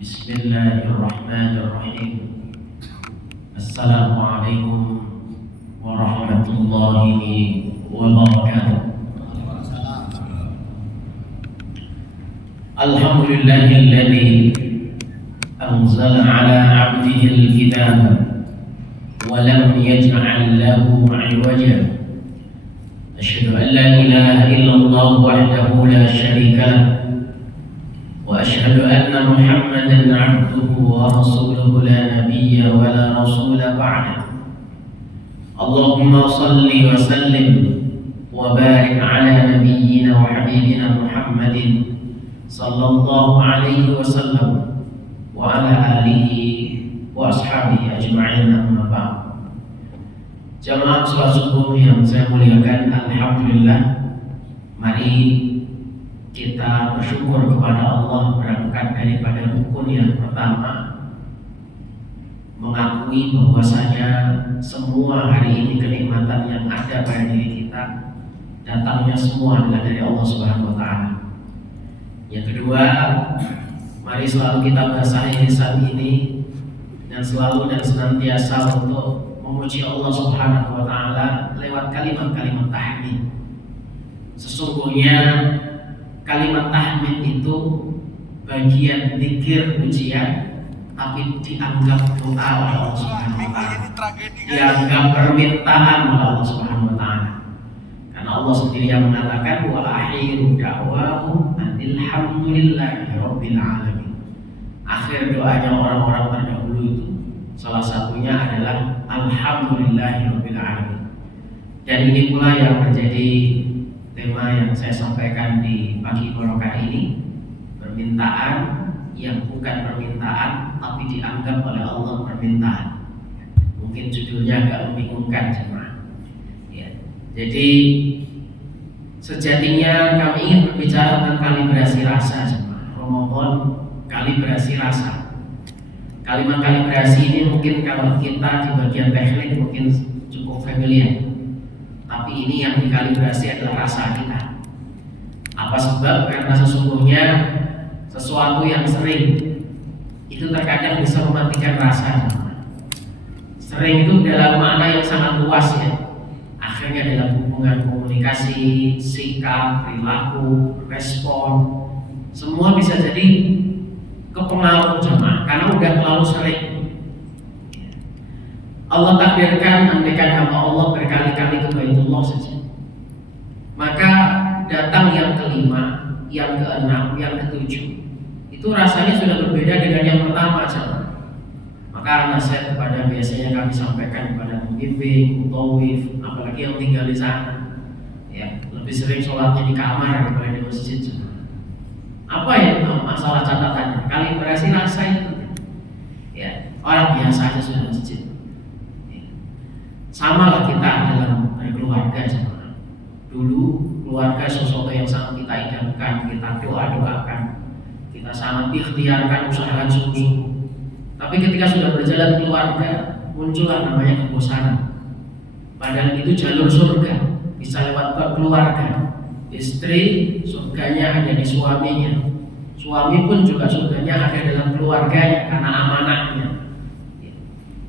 Bismillahirrahmanirrahim. Assalamualaikum warahmatullahi wabarakatuh. Alhamdulillahilladzi anzala ala 'abdihi al-kitaba wa lam yaj'al lahu 'iwaja. Asyhadu an la ilaha illallah wahdahu la syarika lahu وأشهد أن محمدا عبده ورسوله لا نبي ولا رسول بعده. اللهم صل وسلم وبارك على نبينا وحبيبنا محمد صلى الله عليه وسلم وعلى آله وأصحابه أجمعين. أما بعد. Jamaah sholat subuh yang saya muliakan, alhamdulillah, mari kita bersyukur kepada Allah berangkat daripada rukun yang pertama, mengakui bahwasanya semua hari ini kenikmatan yang ada pada diri kita datangnya semua adalah dari Allah Subhanahu wa taala. Yang kedua, mari selalu kita basahi lisan ini dan selalu dan senantiasa untuk memuji Allah Subhanahu wa taala lewat kalimat-kalimat tahmid. Sesungguhnya kalimat tahmid itu bagian zikir pujian, tapi dianggap doa oleh Allah Subhanahu wa taala. Dianggap permintaan oleh Allah Subhanahu wa taala. Karena Allah sendiri yang mengatakan wa akhiru da'wahum alhamdulillahi rabbil alamin. Akhir doanya orang-orang terdahulu itu salah satunya adalah alhamdulillahi rabbil alamin. Dan ini pula yang menjadi tema yang saya sampaikan di pagi barokah ini, permintaan yang bukan permintaan tapi dianggap oleh Allah permintaan. Mungkin judulnya agak membingungkan jemaah. Ya. Jadi sejatinya kami ingin berbicara tentang kalibrasi rasa jemaah. Ramadan kalibrasi rasa. Kalimat kalibrasi ini mungkin kalau kita di bagian teknik mungkin cukup familiar. Tapi ini yang dikalibrasi adalah rasa kita. Apa sebab? Karena sesungguhnya sesuatu yang sering itu terkadang bisa mematikan rasa. Sering itu dalam makna yang sangat luas ya. Akhirnya dalam hubungan komunikasi, sikap, perilaku, respon, semua bisa jadi kepengaruh jemaah karena udah terlalu sering. Allah takdirkan andaikan hamba Allah berkali-kali ke Baitullah saja, maka datang yang kelima, yang keenam, yang ketujuh, itu rasanya sudah berbeda dengan yang pertama saja. Maka nasihat kepada biasanya kami sampaikan kepada pembimbing, mutawif, apalagi yang tinggal di sana, ya lebih sering sholatnya di kamar daripada di masjid. Apa ya masalah catatannya? Kalibrasi rasa itu, ya orang biasa aja sudah masjid. Sama lah kita dalam keluarga jemaah. Dulu keluarga sesuatu yang sangat kita idamkan, kita doakan, kita sangat ikhtiarkan, usahakan sungguh-sungguh. Tapi ketika sudah berjalan keluarga, muncullah namanya kebosanan. Padahal itu jalur surga, bisa lewat keluarga. Istri surganya ada di suaminya, suami pun juga surganya ada dalam keluarganya karena amanahnya.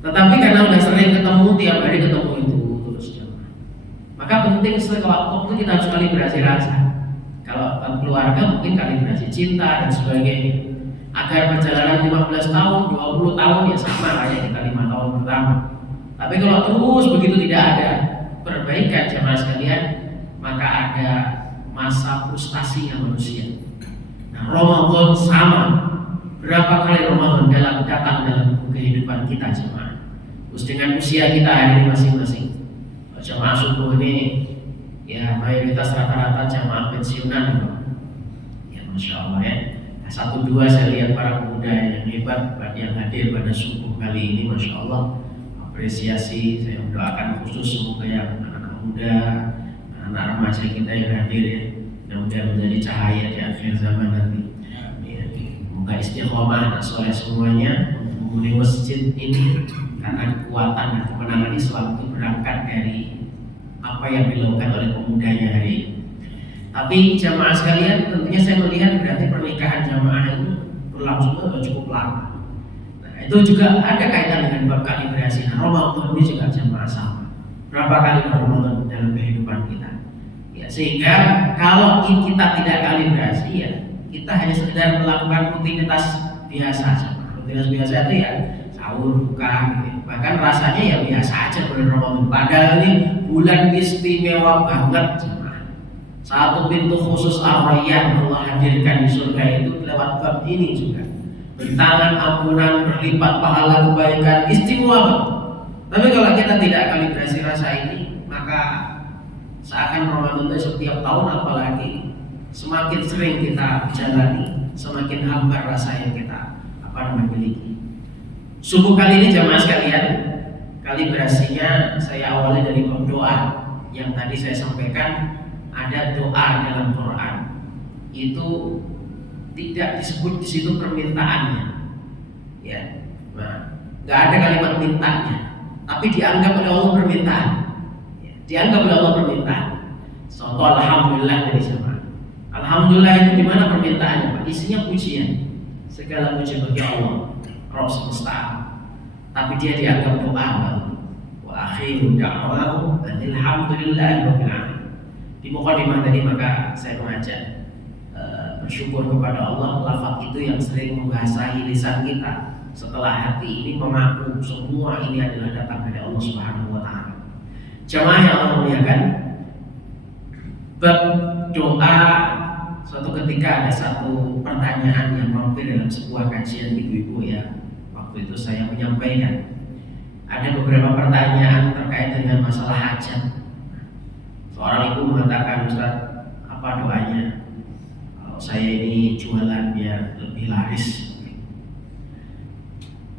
Tetapi karena udah sering ketemu, tiap hari ketemu itu terus jemaah, maka penting setelah waktu kita harus kalibrasi rasa. Kalau keluarga mungkin kalibrasi cinta dan sebagainya, agar perjalanan 15 tahun, 20 tahun ya sama kayak kita 5 tahun pertama. Tapi kalau terus begitu tidak ada perbaikan jemaah sekalian, maka ada masa frustasinya manusia. Nah, Ramadan sama. Berapa kali Ramadan datang dalam kehidupan kita jemaah? Terus dengan usia kita hari ini masing-masing. Jemaah subuh ini ya mayoritas rata-rata jemaah pensiunan ya, masya Allah ya. Satu dua saya lihat para pemuda yang hebat yang hadir pada subuh kali ini, masya Allah, apresiasi. Saya mendoakan khusus semoga yang anak-anak muda, anak remaja kita yang hadir ya, mudah-mudahan menjadi cahaya di akhir zaman nanti. Semoga istiqomah anak soleh semuanya untuk memulai masjid ini, karena kekuatan dan kemenangan Islam itu berangkat dari apa yang dilakukan oleh pemudanya hari ini. Tapi jamaah sekalian, tentunya saya melihat berarti pernikahan jamaah itu berlangsung cukup lama. Nah, itu juga ada kaitan dengan bab kalibrasi. Nah, Ramadan ini juga jamaah sama. Berapa kali Ramadan dalam kehidupan kita? Ya, sehingga kalau kita tidak kalibrasi, ya kita hanya sekedar melakukan rutinitas biasa. Rutinitas biasa itu ya sahur, buka, gitu. Bahkan rasanya ya biasa aja bulan Ramadan. Padahal ini bulan istimewa banget, jemaah. Satu pintu khusus Ar-Rayyan Allah hadirkan di surga itu lewat bab ini juga. Bentangan ampunan, berlipat pahala kebaikan, istimewa banget. Tapi kalau kita tidak kalibrasi rasa ini, maka seakan Ramadan itu setiap tahun, apalagi semakin sering kita jalani, semakin hambar rasa yang kita miliki. Subuh kali ini jamaah sekalian, kalibrasinya saya awali dari doa yang tadi saya sampaikan. Ada doa dalam Quran itu tidak disebut di situ permintaannya, ya, nah, nggak ada kalimat mintanya, tapi dianggap oleh Allah permintaan, ya, dianggap oleh Allah permintaan. Contoh alhamdulillah dari jamaah. Alhamdulillah itu di mana permintaannya, Pak? Isinya pujian. Segala puji bagi Allah, Rabb semesta. Tapi dia dianggap doa. Wa akhiru da'wahu alhamdulillahi rabbil alamin. Di mukadimah tadi maka saya mengajak bersyukur kepada Allah, lafaz itu yang sering membasahi lisan kita setelah hati ini mengaku semua ini adalah datang dari Allah Subhanahu wa taala. Jamaah yang Allah muliakan, bab doa. Suatu ketika ada satu pertanyaan yang mampir dalam sebuah kajian ibu-ibu, ya. Waktu itu saya menyampaikan ada beberapa pertanyaan terkait dengan masalah hajat. Seorang ibu mengatakan, Ustaz, apa doanya kalau saya ini jualan biar lebih laris?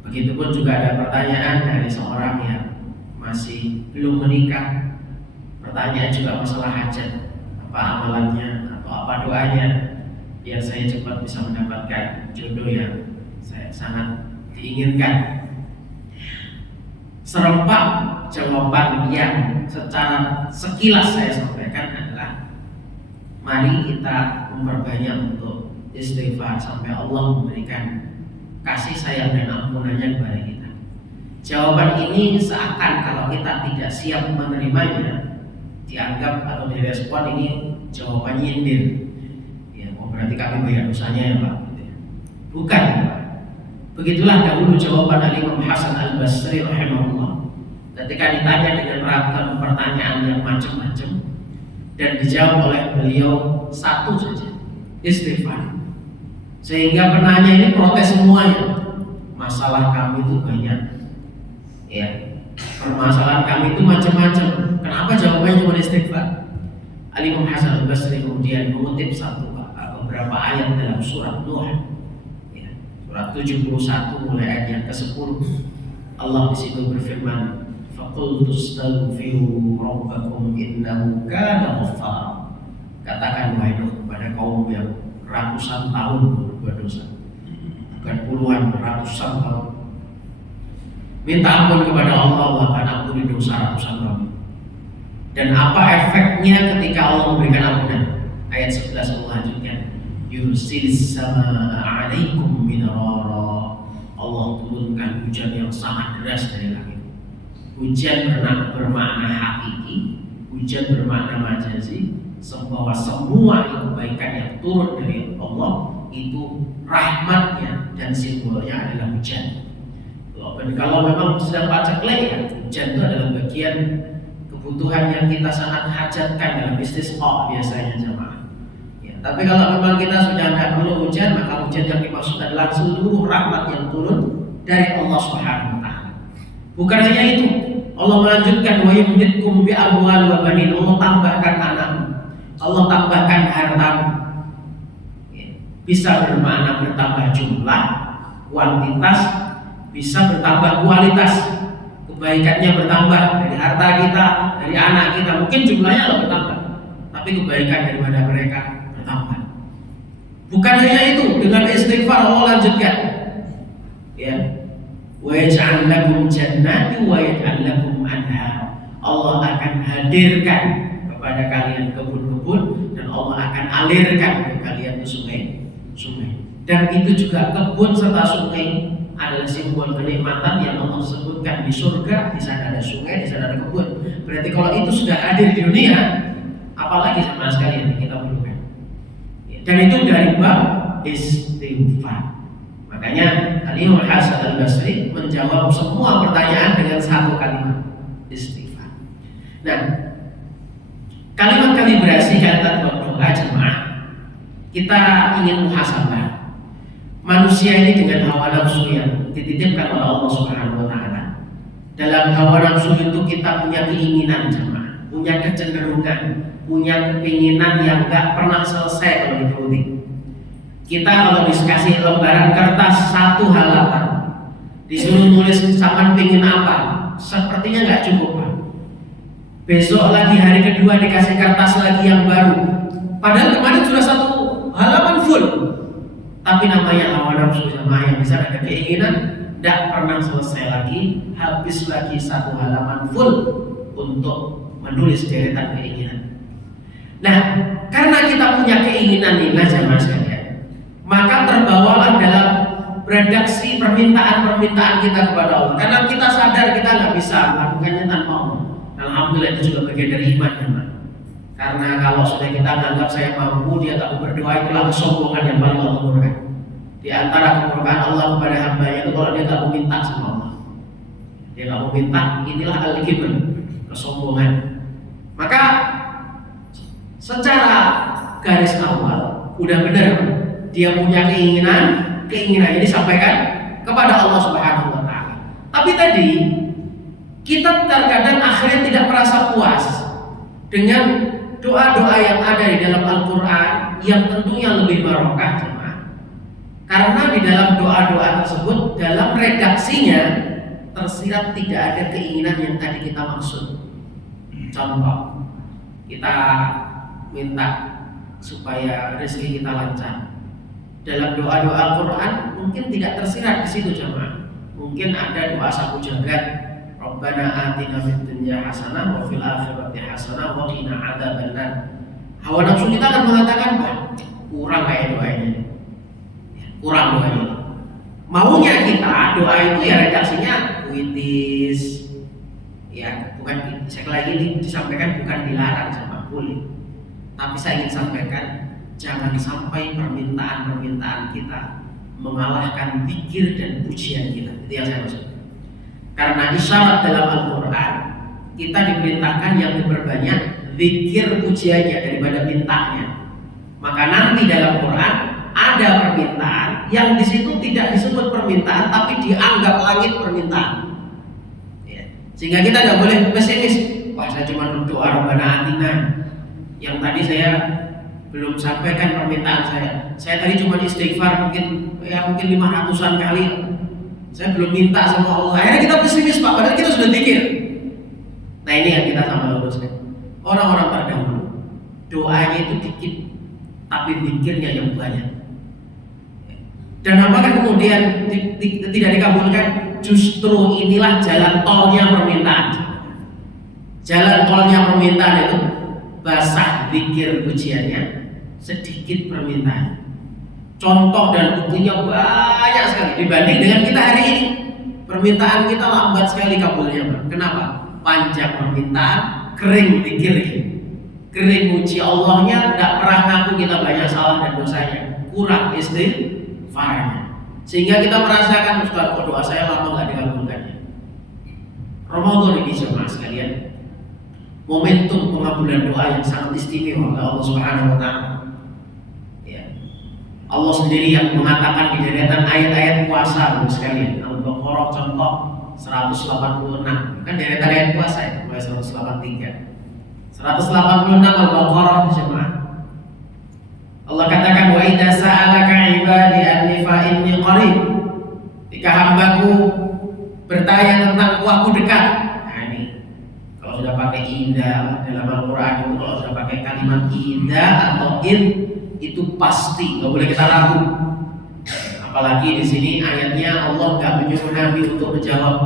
Begitupun juga ada pertanyaan dari seorang yang masih belum menikah. Pertanyaan juga masalah hajat, apa amalannya, apa doanya biar saya cepat bisa mendapatkan jodoh yang saya sangat diinginkan. Serempak jawaban yang secara sekilas saya sampaikan adalah mari kita memperbanyak untuk istighfar sampai Allah memberikan kasih sayang dan ampunannya kepada kita. Jawaban ini seakan kalau kita tidak siap menerimanya dianggap atau direspon ini jawabannya nyindir, ya, berarti kami bayar dosanya, ya Pak. Bukan, Pak. Begitulah dahulu jawaban Imam Hasan Al-Basri rahimahullah ketika ditanya dengan ragam pertanyaan yang macam-macam dan dijawab oleh beliau satu saja, istighfar. Sehingga penanya ini protes semuanya. Masalah kami itu banyak, ya. Permasalahan kami itu macam-macam. Kenapa jawabannya cuma istighfar? Imam Hasan Al-Basri kemudian mengutip beberapa ayat dalam surat Nuh, ya, surat 71 mulai ayat yang ke-10. Allah di situ berfirman, "Faqultu astaghfiru rabbakum innahu kana ghaffara." Katakan wahai Nuh kepada kaum yang ratusan tahun berbuat dosa, bukan puluhan, ratusan tahun, minta ampun kepada Allah, Allah akan ampuni dosa ratusan tahun. Dan apa efeknya ketika Allah memberikan ampunan? Ayat 11 Allah lanjutkan, yursilis sama alaikum minarara. Allah turunkan hujan yang sangat deras dari langit. Hujan bermakna hakiki, hujan bermakna majazi, bahwa semua kebaikan yang turun dari Allah itu rahmatnya dan simbolnya adalah hujan. Kalau memang sedang paceklik, ya, hujan itu adalah bagian kebutuhan yang kita sangat hajatkan dalam istisqa biasanya, jemaah. Ya, tapi kalau memang kita sudah tidak perlu hujan, maka hujan yang dimaksud adalah seluruh rahmat yang turun dari Allah Subhanahu wa taala. Bukan hanya itu, Allah melanjutkan wa yumditkum bi amwal wa banin. Allah tambahkan anakmu, Allah tambahkan hartamu. Ya, bisa bermakna bertambah jumlah, kuantitas, bisa bertambah kualitas. Kebaikannya bertambah dari harta kita, dari anak kita, mungkin jumlahnya tidak bertambah, tapi kebaikan daripada mereka bertambah. Bukan hanya itu, dengan istighfar Allah lanjutkan, ya, wa yaj'al lakum jannati wa yaj'al lakum anhar. Allah akan hadirkan kepada kalian kebun-kebun dan Allah akan alirkan ke kalian sungai-sungai. Dan itu juga kebun serta sungai adalah simbol kenikmatan yang Allah sebutkan di surga. Di sana ada sungai, di sana ada kebun. Berarti kalau itu sudah hadir di dunia, apalagi sama sekali yang kita butuhkan. Dan itu dari bab istighfar. Makanya Al-Imam Hasan Al-Basri menjawab semua pertanyaan dengan satu kalimat, istighfar. Nah, kalimat kalibrasi kata doa jemaah, kita ingin muhasabah. Manusia ini dengan hawa nafsu yang dititipkan oleh Allah Subhanahu wa taala. Dalam hawa nafsu itu kita punya keinginan jemaah, punya kecenderungan, punya keinginan yang gak pernah selesai kalau dituruti. Kita kalau dikasih lembaran kertas 1 halaman, disuruh nulis sampean pengen apa, sepertinya nggak cukup Pak. Besok lagi hari kedua dikasih kertas lagi yang baru, padahal kemarin sudah 1 halaman full. Tapi namanya hawa nafsu jamaah yang bisa ada keinginan, tidak pernah selesai lagi, habis lagi 1 halaman full untuk menulis deretan keinginan. Nah, karena kita punya keinginan ini jamaah sekalian, maka terbawalah dalam redaksi permintaan-permintaan kita kepada Allah. Karena kita sadar kita nggak bisa melakukannya tanpa Allah. Alhamdulillah itu juga bagian dari iman jamaah. Karena kalau sudah kita anggap saya mampu, dia tak berdoa, itulah kesombongan yang paling Allah murkai. Di antara kemurkaan Allah kepada hamba itu kalau dia tak mau minta sama Allah, dia tak mau minta, inilah al-kibr, kesombongan. Maka secara garis awal udah benar, dia punya keinginan ini disampaikan kepada Allah Subhanahu wa taala. Tapi tadi kita terkadang akhirnya tidak merasa puas dengan doa-doa yang ada di dalam Al-Quran yang tentunya lebih barokah jemaah. Karena di dalam doa-doa tersebut, dalam redaksinya tersirat tidak ada keinginan yang tadi kita maksud. Contoh, kita minta supaya rezeki kita lancar. Dalam doa-doa Al-Quran mungkin tidak tersirat di situ jemaah. Mungkin ada doa sapu jagat, Rabbana atina fid dunya hasanah wa fil akhirati hasanah wa qina adzabannar. Hawa nafsu kita akan mengatakan, "Wah, kurang kayak doa ini." Kurang doa ini. Maunya kita doa itu ya redaksinya puitis. Ya, bukan sekali lagi ini disampaikan bukan dilarang sama boleh. Tapi saya ingin sampaikan jangan sampai permintaan-permintaan kita mengalahkan zikir dan pujian kita. Itu yang saya maksud. Karena isyarat dalam Al-Quran kita diperintahkan yang diperbanyak zikir pujiannya daripada mintanya. Maka nanti dalam Quran ada permintaan yang di situ tidak disebut permintaan tapi dianggap langit permintaan. Ya. Sehingga kita tidak boleh pesimis. Wah, saya cuma berdoa Rabbana atina. Yang tadi saya belum sampaikan permintaan saya. Saya tadi cuma istighfar mungkin 500-an kali. Saya belum minta sama Allah. Akhirnya kita pesimis Pak, padahal kita sudah zikir. Nah ini yang kita sama luruskan. Orang-orang terdahulu doanya itu dikit, tapi zikirnya yang banyak. Dan apakah kemudian tidak dikabulkan? Justru inilah jalan tolnya permintaan. Jalan tolnya permintaan itu basah zikir pujiannya, sedikit permintaan. Contoh dan buktinya banyak sekali dibanding dengan kita hari ini. Permintaan kita lambat sekali kabulnya, Pak. Kenapa? Panjang permintaan, kering zikir, kering muji Allahnya, tidak pernah ngaku kita banyak salah dan dosanya, kurang istighfarnya. Sehingga kita merasakan Ustaz, kok doa saya lama nggak dikabulkannya. Ramadan ini jemaah sekalian, momentum pengabulan doa yang sangat istimewa oleh Allah Subhanahu wa taala. Allah sendiri yang mengatakan di deretan ayat-ayat puasa sekalian. Al-Baqarah contoh 186. Kan deretan ayat puasa ya, mulai 183. 186 Al-Baqarah jemaah. Allah katakan wa idza sa'alaka 'ibadi anni fa inni qarib. Jika hambaku bertanya tentangku, aku dekat. Nah ini kalau sudah pakai idza dalam Al-Qur'an itu, kalau sudah pakai kalimat idza atau itu pasti, nggak boleh kita ragu. Apalagi di sini ayatnya Allah nggak menyuruh Nabi untuk menjawab,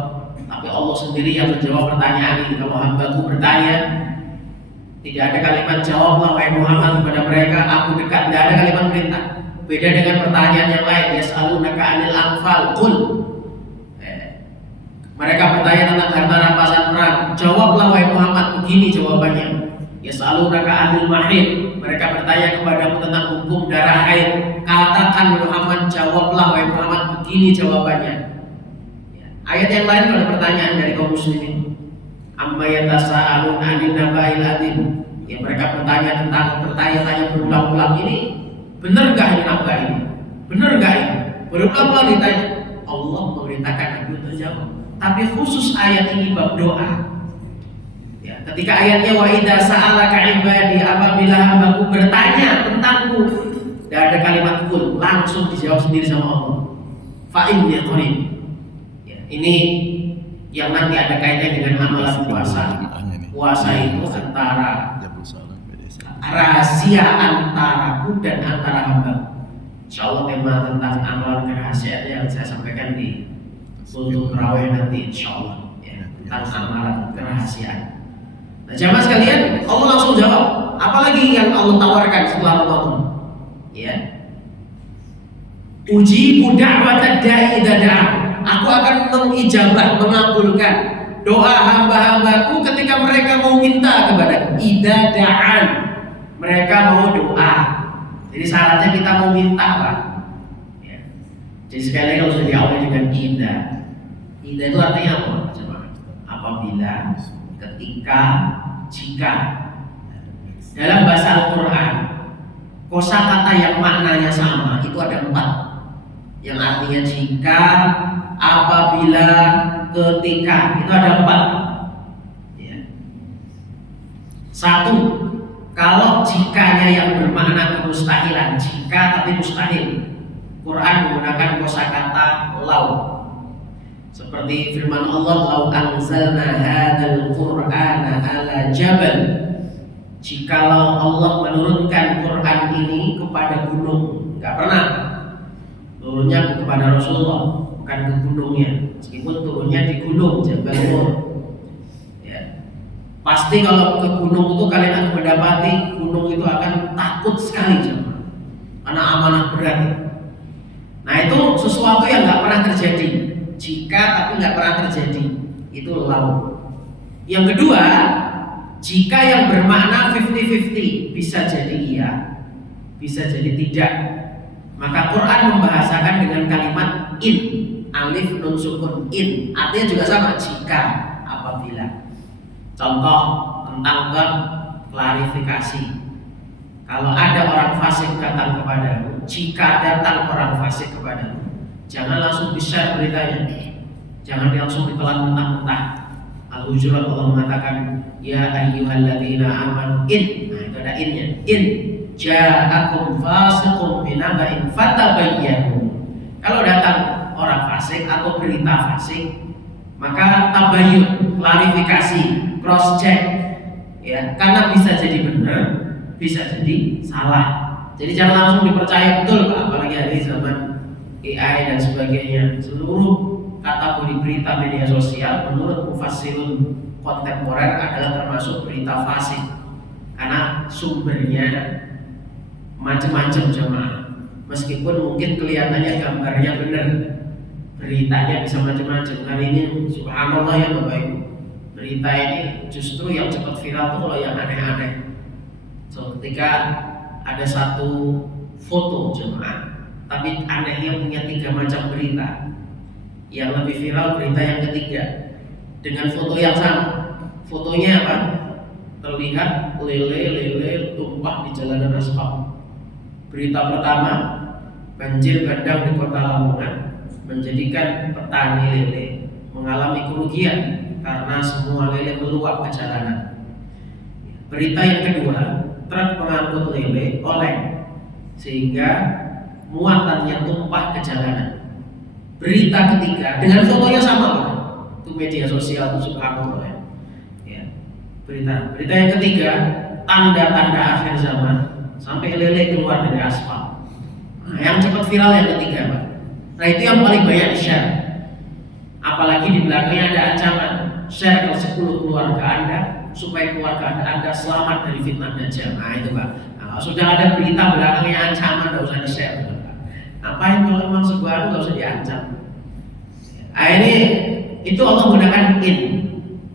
tapi Allah sendiri yang menjawab pertanyaan ini. Kalau hambaku bertanya, tidak ada kalimat jawablah wahai Muhammad kepada mereka, aku dekat. Tidak ada kalimat perintah, Beda dengan pertanyaan yang lain, yas'alunaka 'anil anfal, qul. Mereka bertanya tentang harta rampasan perang. Jawablah wahai Muhammad, begini jawabannya. Yas'alunaka 'anil mahid. Mereka bertanya kepadamu tentang hukum darah haid. Katakan Muhammad, jawablah wahai Muhammad, begini jawabannya. Ayat yang lain ada pertanyaan dari kaum muslimin. Amma yatasaalun 'anil naba'il 'adzim. Ya, mereka bertanya berulang-ulang, ini benar enggak ini naba ini? Benar enggak ini? Berulang-ulang ditanya. Allah memerintahkan Nabi untuk jawab. Tapi khusus ayat ini bab doa. Ya, ketika ayatnya wa idza sa'alaka 'ibadi, apabila hambaku bertanya tentangku, dan ada kalimat kul, langsung dijawab sendiri sama Allah. Fa inni qarib. Ya, ini yang nanti ada kaitannya dengan amalan puasa. Puasa itu antara rahasia antaraku dan antara hamba. Insyaallah tema tentang amalan kerahasiaan yang saya sampaikan di untuk terawih nanti insyaallah ya, tentang amalan kerahasiaan. Nah, jamaah sekalian, Allah langsung jawab. Apalagi yang Allah tawarkan setelah Ramadan? Ya. Ujibu da'watad da'i idza da'a. Aku akan mengijabah, mengabulkan doa hamba-hambaku ketika mereka mau minta kepadaku. Idza da'an. Mereka mau doa. Jadi syaratnya kita mau minta, Pak. Ya. Jadi sekali lagi harus diawali dengan idza. Idza itu artinya apa? Coba. Apabila, ketika, jika. Dalam bahasa Al-Quran, kosakata yang maknanya sama itu ada 4. Yang artinya jika, apabila, ketika, itu ada 4. Ya. 1. Kalau jikanya yang bermakna kemustahilan, jika tapi mustahil, Quran menggunakan kosakata lau. Seperti firman Allah, lau anzalna hadzal qur'ana ala jabal. Jikalau Allah menurunkan Quran ini kepada gunung, enggak pernah. Turunnya kepada Rasulullah, bukan ke gunungnya. Meskipun turunnya di gunung Jabal Nur. Ya. Pasti kalau ke gunung itu kalian akan mendapati gunung itu akan takut sekali jemaah. Karena amanah berat. Nah, itu sesuatu yang nggak pernah terjadi. Jika tapi nggak pernah terjadi, itu lau. Yang kedua, jika yang bermakna 50-50, bisa jadi iya, bisa jadi tidak. Maka Quran membahasakan dengan kalimat in, alif nun sukun in. Artinya juga sama, jika, apabila. Contoh tentang klarifikasi. Kalau ada orang fasik datang kepadamu, jika datang orang fasik kepadamu, jangan langsung di-share beritanya. Jangan langsung ditelan mentah-mentah. Al-Hujurat Allah mengatakan, ya ayyuhalladzina amanu in. Nah, itu ada innya. In ja'akum fasiqun binaba'in fatabayyanu. Kalau datang orang fasik atau berita fasik, maka tabayyun, klarifikasi, cross check, ya, karena bisa jadi benar, bisa jadi salah. Jadi jangan langsung dipercaya betul, apalagi hari zaman AI dan sebagainya. Seluruh kategori berita media sosial menurut mufassirun kontemporer adalah termasuk berita fasik, karena sumbernya macam-macam jemaah. Meskipun mungkin kelihatannya gambarnya benar, beritanya bisa macam-macam. Hari ini subhanallah ya Bapak Ibu, berita ini justru yang cepat viral tuh kalau yang aneh-aneh. So, ketika ada satu foto jemaah, tapi anehnya punya 3 macam berita. Yang lebih viral berita yang ketiga dengan foto yang sama. Fotonya apa? Terlihat lele tumpah di jalanan aspal. Berita pertama, banjir bandang di kota Lamongan menjadikan petani lele mengalami kerugian karena semua lele meluap ke jalanan. Berita yang kedua, truk pengangkut lele oleng sehingga muatannya tumpah ke jalanan. Berita ketiga dengan fotonya sama, Pak. Itu media sosial subhanallah ya. Ya. Berita yang ketiga, tanda-tanda akhir zaman sampai lele keluar dari aspal. Nah, yang cepat viral yang ketiga, Pak. Nah, itu yang paling banyak di-share. Apalagi di belakangnya ada ancaman, share ke 10 keluarga Anda supaya keluarga Anda selamat dari fitnah dajjal. Nah, itu, Pak. Nah, sudah ada berita belakangnya ancaman, enggak usah di-share. Ngapain kalau memang sebuah anu nggak usah diancam. Nah ini itu Allah gunakan in.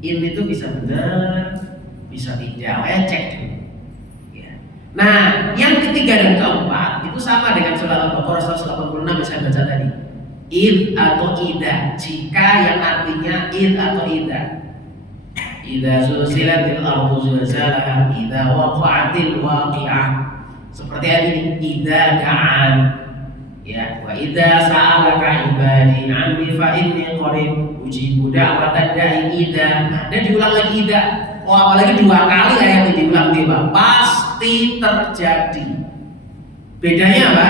In itu bisa benar, bisa tidak. Cek dulu. Ya. Nah yang ketiga dan keempat itu sama dengan surat Al-Baqarah 186 yang saya baca tadi. Id atau ida, jika yang artinya id atau ida. Idza zulzilatil ardu zilzalaha, idza waqa'atil waqi'ah. Seperti ini, idza da'an. Ya, wa idza sa'alaka ibadi 'anni fa inni qarib ujibu da'watad da'i idza. Nah, dan diulang lagi idza. Oh, apalagi 2 kali ayat ini diulang tiba, pasti terjadi. Bedanya apa?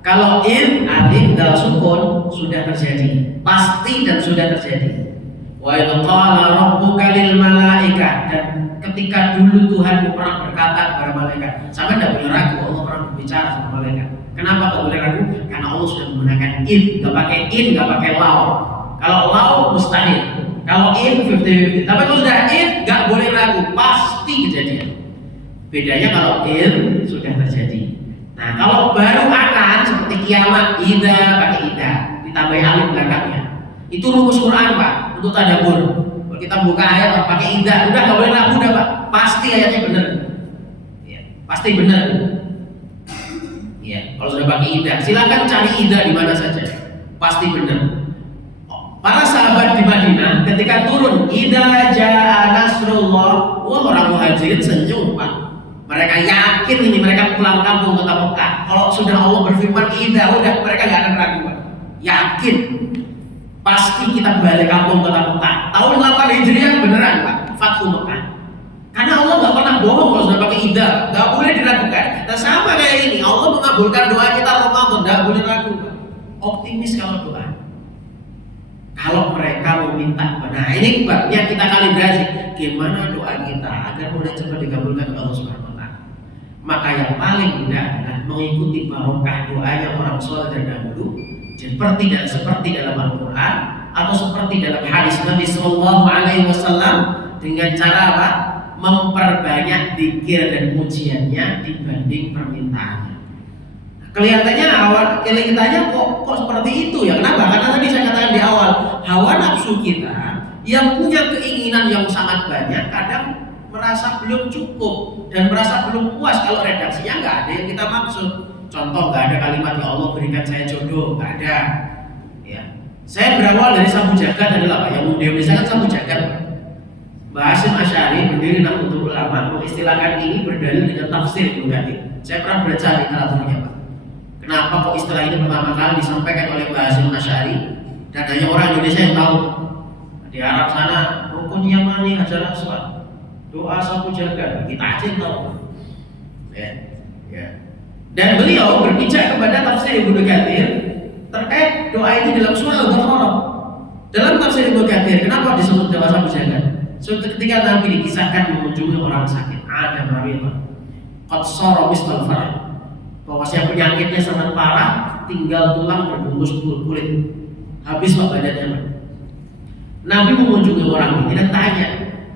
Kalau in alif dal sukun sudah terjadi, pasti dan sudah terjadi. Wa idza qala rabbuka lil malaikah, dan ketika dulu Tuhanmu pernah berkata kepada malaikat, sampai tidak boleh ragu Allah pernah berbicara sama malaikat. Kenapa tidak boleh ragu? Karena Allah sudah menggunakan in, nggak pakai in, nggak pakai law. Kalau law mustahil, kalau in 50-50. Tapi kalau sudah in nggak boleh ragu, pasti kejadian. Bedanya kalau in sudah terjadi. Nah kalau baru akan seperti kiamat, ida pakai ida ditambah alif belakangnya. Itu rumus Quran Pak, untuk tadabbur. Kalau kita buka ayat pakai ida, udah nggak boleh ragu udah Pak, pasti ayatnya benar. Ya, pasti benar. Ya, kalau sudah pakai ida, silakan cari ida di mana saja, pasti benar. Para sahabat di Madinah ketika turun ida jaa nasrullah, wah orang muhajirin senyum Pak. Mereka yakin ini mereka pulang kampung ke Mekah. Kalau sudah Allah berfirman ida, udah mereka nggak akan ragu Pak. Yakin. Pasti kita balik kampung ke Mekah. Tahun 8 Hijriah beneran Pak, Fathu Mekah. Karena Allah nggak pernah bohong kalau sudah pakai ida, nggak boleh diragukan. Nah sama kayak ini, Allah mengabulkan doa kita Ramadan, nggak boleh ragu Pak. Optimis kalau doa. Kalau mereka mau minta, nah ini babnya kita kalibrasi. Gimana doa kita agar mudah cepat dikabulkan oleh Allah Subhanahu Wa Taala. Maka yang paling mudah adalah mengikuti barokah doanya orang soleh terdahulu. Seperti dalam Al-Quran atau seperti dalam hadis Nabi Sallallahu Alaihi Wasallam dengan cara apa? Memperbanyak zikir dan pujiannya dibanding permintaannya. Kelihatannya kelihatannya kok seperti itu ya? Kenapa? Karena tadi saya katakan di awal, hawa nafsu kita yang punya keinginan yang sangat banyak kadang merasa belum cukup dan merasa belum puas kalau redaksinya nggak ada yang kita maksud. Contoh, nggak ada kalimat ya Allah berikan saya jodoh, nggak ada. Ya, saya berawal dari Sabu Jagat adalah apa? Yang di Indonesia kan Sabu Jagat. Mbah Hasyim Asy'ari pendiri Nahdlatul Ulama mengistilahkan ini berdalil dengan tafsir Ibnu Katsir. Saya pernah baca literaturnya Pak. Kenapa kok istilah ini pertama kali disampaikan oleh Mbah Hasyim Asy'ari dan hanya orang Indonesia yang tahu? Di Arab sana rukun Yamani Hajar Aswad, doa Sabu Jagat, kita aja yang tahu. Ya. Dan beliau berbicara kepada tafsir Ibnu Katsir terkait doa ini dalam surah Al-Baqarah. Dalam tafsir Ibnu Katsir, kenapa disebut doa Sabu Jagat? Ketika Nabi dikisahkan mengunjungi orang sakit, ada maridun qad sara mistal farah, bahwa penyakitnya sangat parah, tinggal tulang berbungkus kulit, habis badannya. Nabi mengunjungi orang ini dan tanya,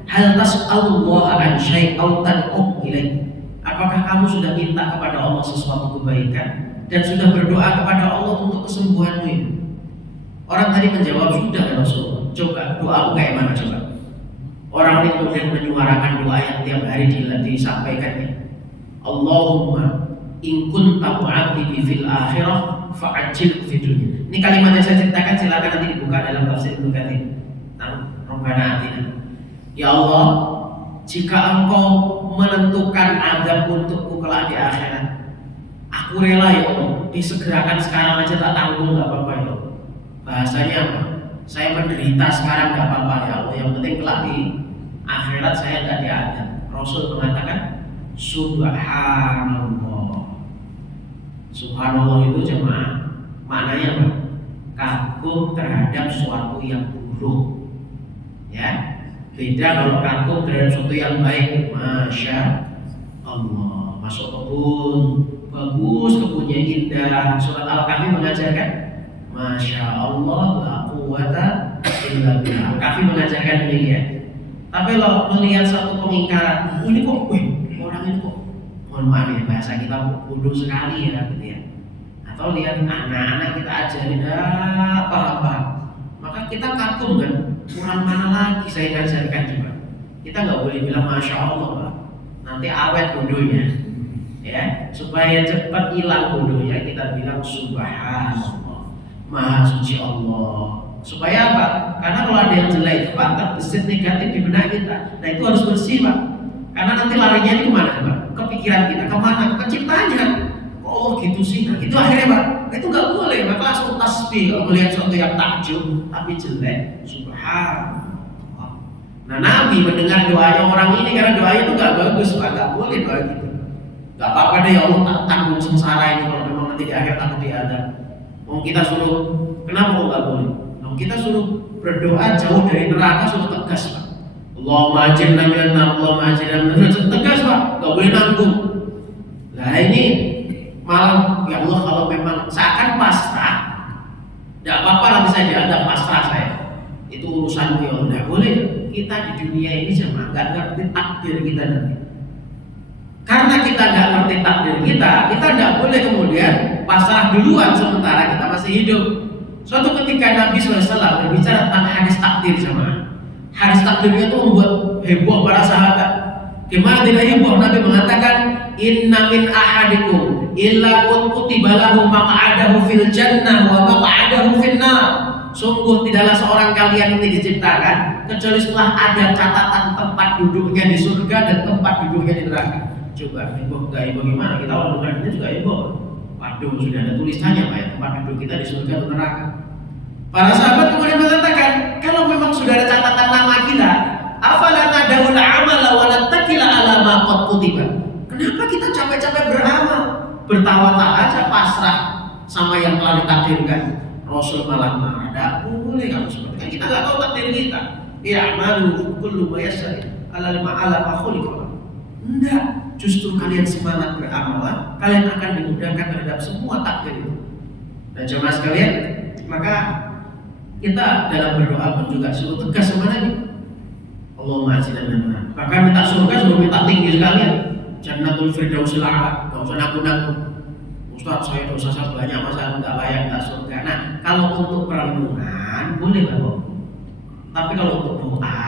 hal tas'alullah an syai' aw tad'u ilaih. Apakah kamu sudah minta kepada Allah sesuatu kebaikan dan sudah berdoa kepada Allah untuk kesembuhanmu ini? Orang tadi menjawab, sudah ya Rasulullah. Coba doamu kayak mana coba? Orang ini kemudian menyuarakan doa yang tiap hari disampaikannya. Allahumma in kunta mu'adzibi fil akhirah fa'ajjil fid dunya. Ini kalimat yang saya ceritakan, silakan nanti dibuka dalam tafsir Ibnu Katsir. Rabbana atina. Ya Allah, jika Engkau menentukan azab untukku kelak di akhirat, aku rela ya Allah, disegerakan sekarang aja tak tanggung, nggak apa-apa ya Allah. Bahasanya apa? Saya menderita sekarang nggak apa-apa ya Allah, yang penting kelak di akhirat saya nggak diazab. Rasul mengatakan Subhanallah. Subhanallah itu jemaah maknanya apa? Kagum terhadap suatu yang buruk. Ya, beda kalau kagum terhadap sesuatu yang baik. Masya Allah, masuk kebun, bagus kebunnya indah. Surat Al-Kahfi mengajarkan Masya Allah la quwwata illa billah. Al-Kahfi mengajarkan demikian. Tapi kalau melihat satu pengingkaran, ini kok, orang ini kok, mohon maaf ya bahasa kita bodoh sekali ya, gitu ya. Nah, Atau lihat anak-anak kita ajarin apa-apa, maka kita kagum kan, kurang mana lagi saya ajarkan juga. Kita nggak boleh bilang masya Allah Pak, nanti awet bodohnya, ya supaya cepat hilang bodohnya kita bilang subhanallah, maha suci Allah. Supaya apa? Karena kalau ada yang jelek itu Pak, terbesit negatif di benak kita. Nah itu harus bersih Pak. Karena nanti larinya itu kemana Pak? Kepikiran kita, kemana? Ke ciptanya. Oh gitu sih, nah itu akhirnya Pak. Nah, itu nggak boleh, maka langsung tasbih kalau melihat sesuatu yang takjub tapi jelek, subhanallah. Nah Nabi mendengar doanya orang ini karena doanya itu nggak bagus Pak, nggak boleh doa gitu. Nggak apa-apa deh ya Allah, tak tanggung sengsara ini kalau memang nanti di akhir takut diadab. Mau kita suruh, kenapa kok nggak boleh? Kita suruh berdoa jauh dari neraka, suruh tegas Pak. Allahumma ajirna minan nar, Allahumma ajirna minan nar, tegas Pak, nggak boleh nanggung. Nah ini malam ya Allah kalau memang seakan pasrah, nggak apa-apa nanti saya diadab pasrah saya. Itu urusanmu ya Allah, nggak boleh. Kita di dunia ini sama nggak ngerti takdir kita nanti. Karena kita nggak ngerti takdir kita nggak boleh kemudian pasrah duluan sementara kita masih hidup. Suatu ketika Nabi SAW berbicara tentang hadis takdir sama hadis takdirnya itu membuat heboh para sahabat. Gimana tidak heboh? Nabi mengatakan inna min ahadikum illa kutiba lahu maq'adahu fil jannah wa maq'adahu fin nar. Sungguh tidaklah seorang kalian ini diciptakan kecuali setelah ada catatan tempat duduknya di surga dan tempat duduknya di neraka. Coba heboh gak heboh gimana? Kita orang dengarnya juga heboh. Waduh, sudah ada tulisannya Pak ya, tempat duduk kita di surga atau neraka. Para sahabat kemudian mengatakan, kalau memang sudah ada catatan nama kita, afala nadawul amala wa nattakila ala ma qad kutiba. Kenapa kita capek-capek beramal? Bertawakal aja, pasrah sama yang telah ditakdirkan. Rasul malah marah, tidak boleh kamu seperti itu. Kita nggak tahu takdir kita. Ya malu kullu ma yasar ala ma khuliqa. Enggak, justru kalian semangat beramal, kalian akan dimudahkan terhadap semua takdir itu. Dan jemaah sekalian, maka kita dalam berdoa pun juga suruh tegas sebenarnya. Allahumma ajilna minan. Bahkan minta surga suruh minta tinggi sekalian. Jannatul Firdausil A'la. Enggak usah nanggung-nanggung. Ustaz, saya dosa saya banyak, masa enggak layak minta surga. Nah, kalau untuk perenungan boleh Bapak. Tapi kalau untuk doa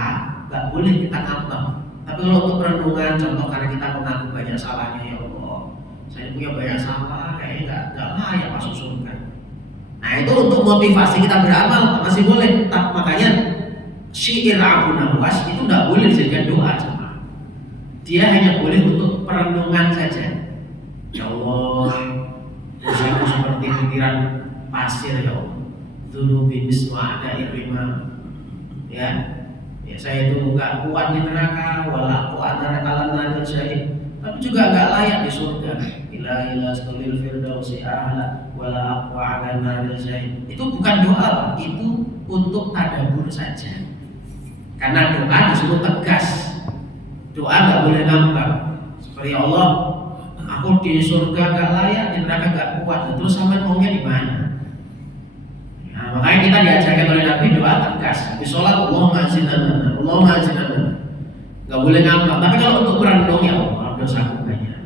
enggak boleh kita ngambang. Tapi kalau untuk perenungan, contoh karena kita mengaku banyak salahnya, ya Allah, saya punya banyak salah, kayaknya nggak layak masuk surga. Nah itu untuk motivasi kita beramal masih boleh. Makanya syair Abu Nawas itu nggak boleh dijadikan doa cuma. Dia hanya boleh untuk perenungan saja. Ya Allah, dosaku seperti butiran pasir ya Allah. Dzunubi mislu a'da'i rima. Ya, saya itu nggak kuat di neraka, wala kuat alam nadir syahid, tapi juga nggak layak di surga. Ila stalil firdausi a'la, wala aqwa ala nadir syahid. Itu bukan doa, itu untuk tadabbur saja. Karena doa disuruh tegas, doa nggak boleh gampang. Seperti Allah, aku di surga nggak layak, di neraka nggak kuat. Terus sampai maunya di mana? Nah, makanya kita diajarkan oleh Nabi doa tegas. Di sholat Allahumma ajirna minan nar, Allahumma ajirna minan nar. Gak boleh ngambang. Tapi kalau untuk merenung ya Allah, dosaku banyak.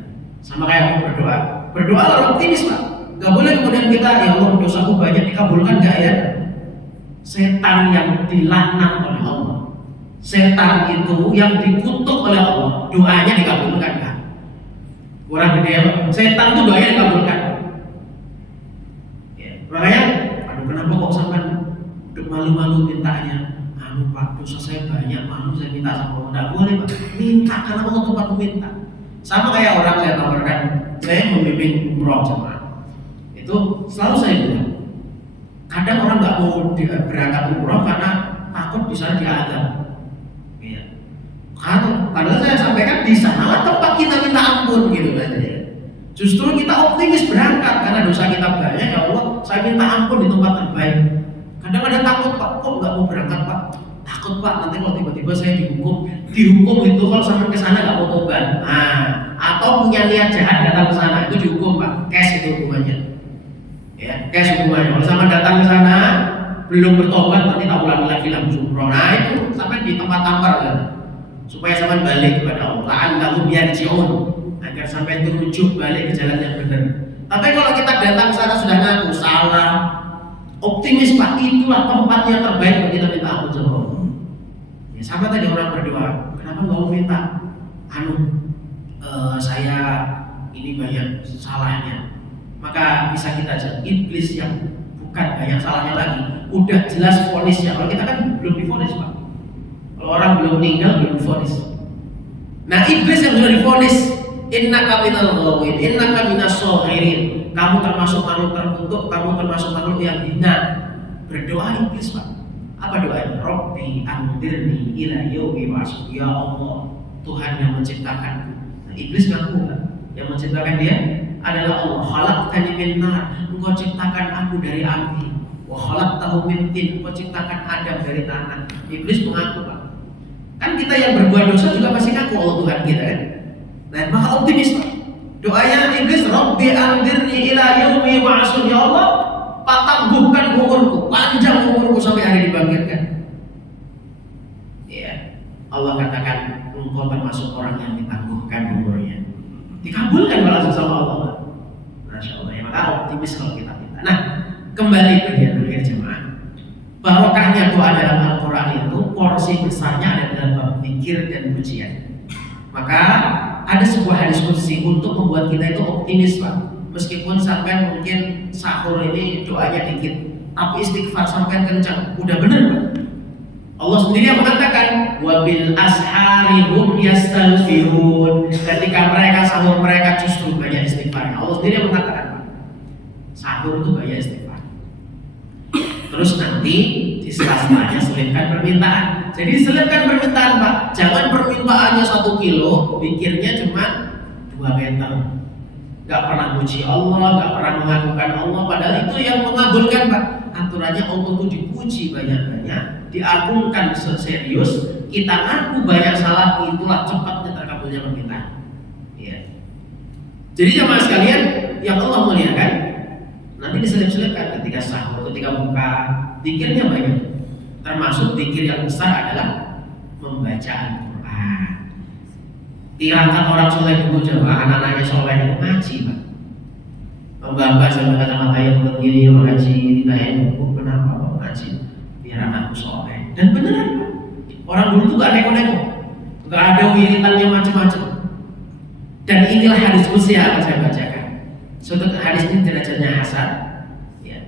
Sama kayak aku berdoa. Berdoa orang optimis Pak. Gak boleh kemudian kita ya Allah dosaku banyak, dikabulkan gak ya? Setan yang dilaknat oleh Allah, setan itu yang dikutuk oleh Allah, doanya dikabulkan kan? Kurang gede ya Pak. Setan itu doanya dikabulkan. Ya, makanya kenapa kok sampai malu-malu mintanya? Anu Pak, dosa saya banyak, malu saya minta sama Allah. Tidak boleh Pak, minta karena Allah tempat meminta. Sama kayak orang saya tawarkan, saya membimbing umroh jemaah. Itu selalu saya bilang, kadang orang nggak mau berangkat umroh karena takut di sana diadab. Iya. Padahal saya sampaikan di sanalah tempat kita minta ampun gitu kan. Justru kita optimis berangkat karena dosa kita banyak, ya Allah, saya minta ampun di tempat terbaik. Kadang ada takut Pak, kok nggak mau berangkat Pak? Takut Pak, nanti kalau tiba-tiba saya dihukum itu kalau sampai ke sana nggak mau tobat. Nah, atau punya niat jahat datang ke sana itu dihukum Pak, cash itu hukumannya. Ya, cash hukumannya. Kalau sama datang ke sana belum bertobat nanti tak ulangi lagi langsung umroh. Nah itu sampai di tempat tampar kan, supaya sampai balik kepada Allah. La'allahum yarji'un, agar sampai itu rujuk balik ke jalan yang benar. Tapi kalau kita datang sana sudah ngaku salah, optimis Pak, itulah tempat yang terbaik bagi kita minta ampun sama Allah. Ya, sama tadi orang berdoa, kenapa nggak mau minta? Saya ini banyak salahnya. Maka bisa kita jawab, iblis yang bukan banyak salahnya lagi, udah jelas vonisnya. Kalau kita kan belum divonis Pak. Kalau orang belum meninggal belum divonis. Nah iblis yang sudah divonis, innaka minal ghawin, innaka minas shaghirin. Kamu termasuk makhluk terkutuk, kamu termasuk makhluk yang hina. Berdoa iblis Pak. Apa doanya? Rabbi anzirni ila yaumi yub'atsun. Ya Allah, Tuhan yang menciptakanku. Nah, iblis ngaku kan? Yang menciptakan dia adalah Allah. Khalaqtani min nar. Engkau ciptakan aku dari api. Wa khalaqtahu min tin. Engkau ciptakan Adam dari tanah. Iblis mengaku Pak. Kan kita yang berbuat dosa juga pasti ngaku Allah Tuhan kita kan. Nah, maka optimis Pak. Doanya iblis, Rabbi anzirni ila yaumi yub'atsun. Ya Allah, patambahkan umurku, panjang umurku sampai hari dibangkitkan. Ya, Allah katakan engkau termasuk orang yang ditangguhkan umurnya. Dikabulkan langsung sama Allah. Masya Allah. Ya, maka optimis kalau kita minta. Nah, kembali ke jemaah. Barokahnya doa dalam Al-Quran itu porsi besarnya ada dalam bab zikir dan pujian. Maka ada sebuah hadis qudsi untuk membuat kita itu optimis Pak. Meskipun sampai mungkin sahur ini doanya dikit, tapi istighfar sampai kencang, udah bener Pak. Allah sendiri yang mengatakan wabil ashari hum yastaghfirun. Ketika mereka sahur mereka justru banyak istighfar. Allah sendiri yang mengatakan Pak, sahur itu banyak istighfar. Terus nanti di sela-selanya selipkan permintaan. Jadi selipkan permintaan Pak. Jangan permintaannya 1 kilo, pikirnya cuma 2 meter. Gak pernah muji Allah, gak pernah mengagungkan Allah. Padahal itu yang mengabulkan Pak. Aturannya Allah itu dipuji banyak-banyak, diagungkan serius. Kita ngaku banyak salah, itulah cepatnya terkabulnya permintaan. Ya. Jadi jemaah sekalian yang Allah muliakan, nanti diselip-selipkan ketika sahur, ketika buka, zikirnya banyak. Termasuk zikir yang besar adalah membaca Al-Quran. Tirangkan orang soleh dulu jemaah, anak-anaknya soleh itu ngaji Pak. Mbak sampai kata-kata yang begini mengaji, ditanyain buku kenapa kok ngaji? Biar anakku soleh. Dan beneran Pak. Orang dulu tuh gak neko-neko, gak ada wiritannya macam-macam. Dan inilah hadis qudsi yang akan saya bacakan. Suatu hadis ini derajatnya hasan, ya.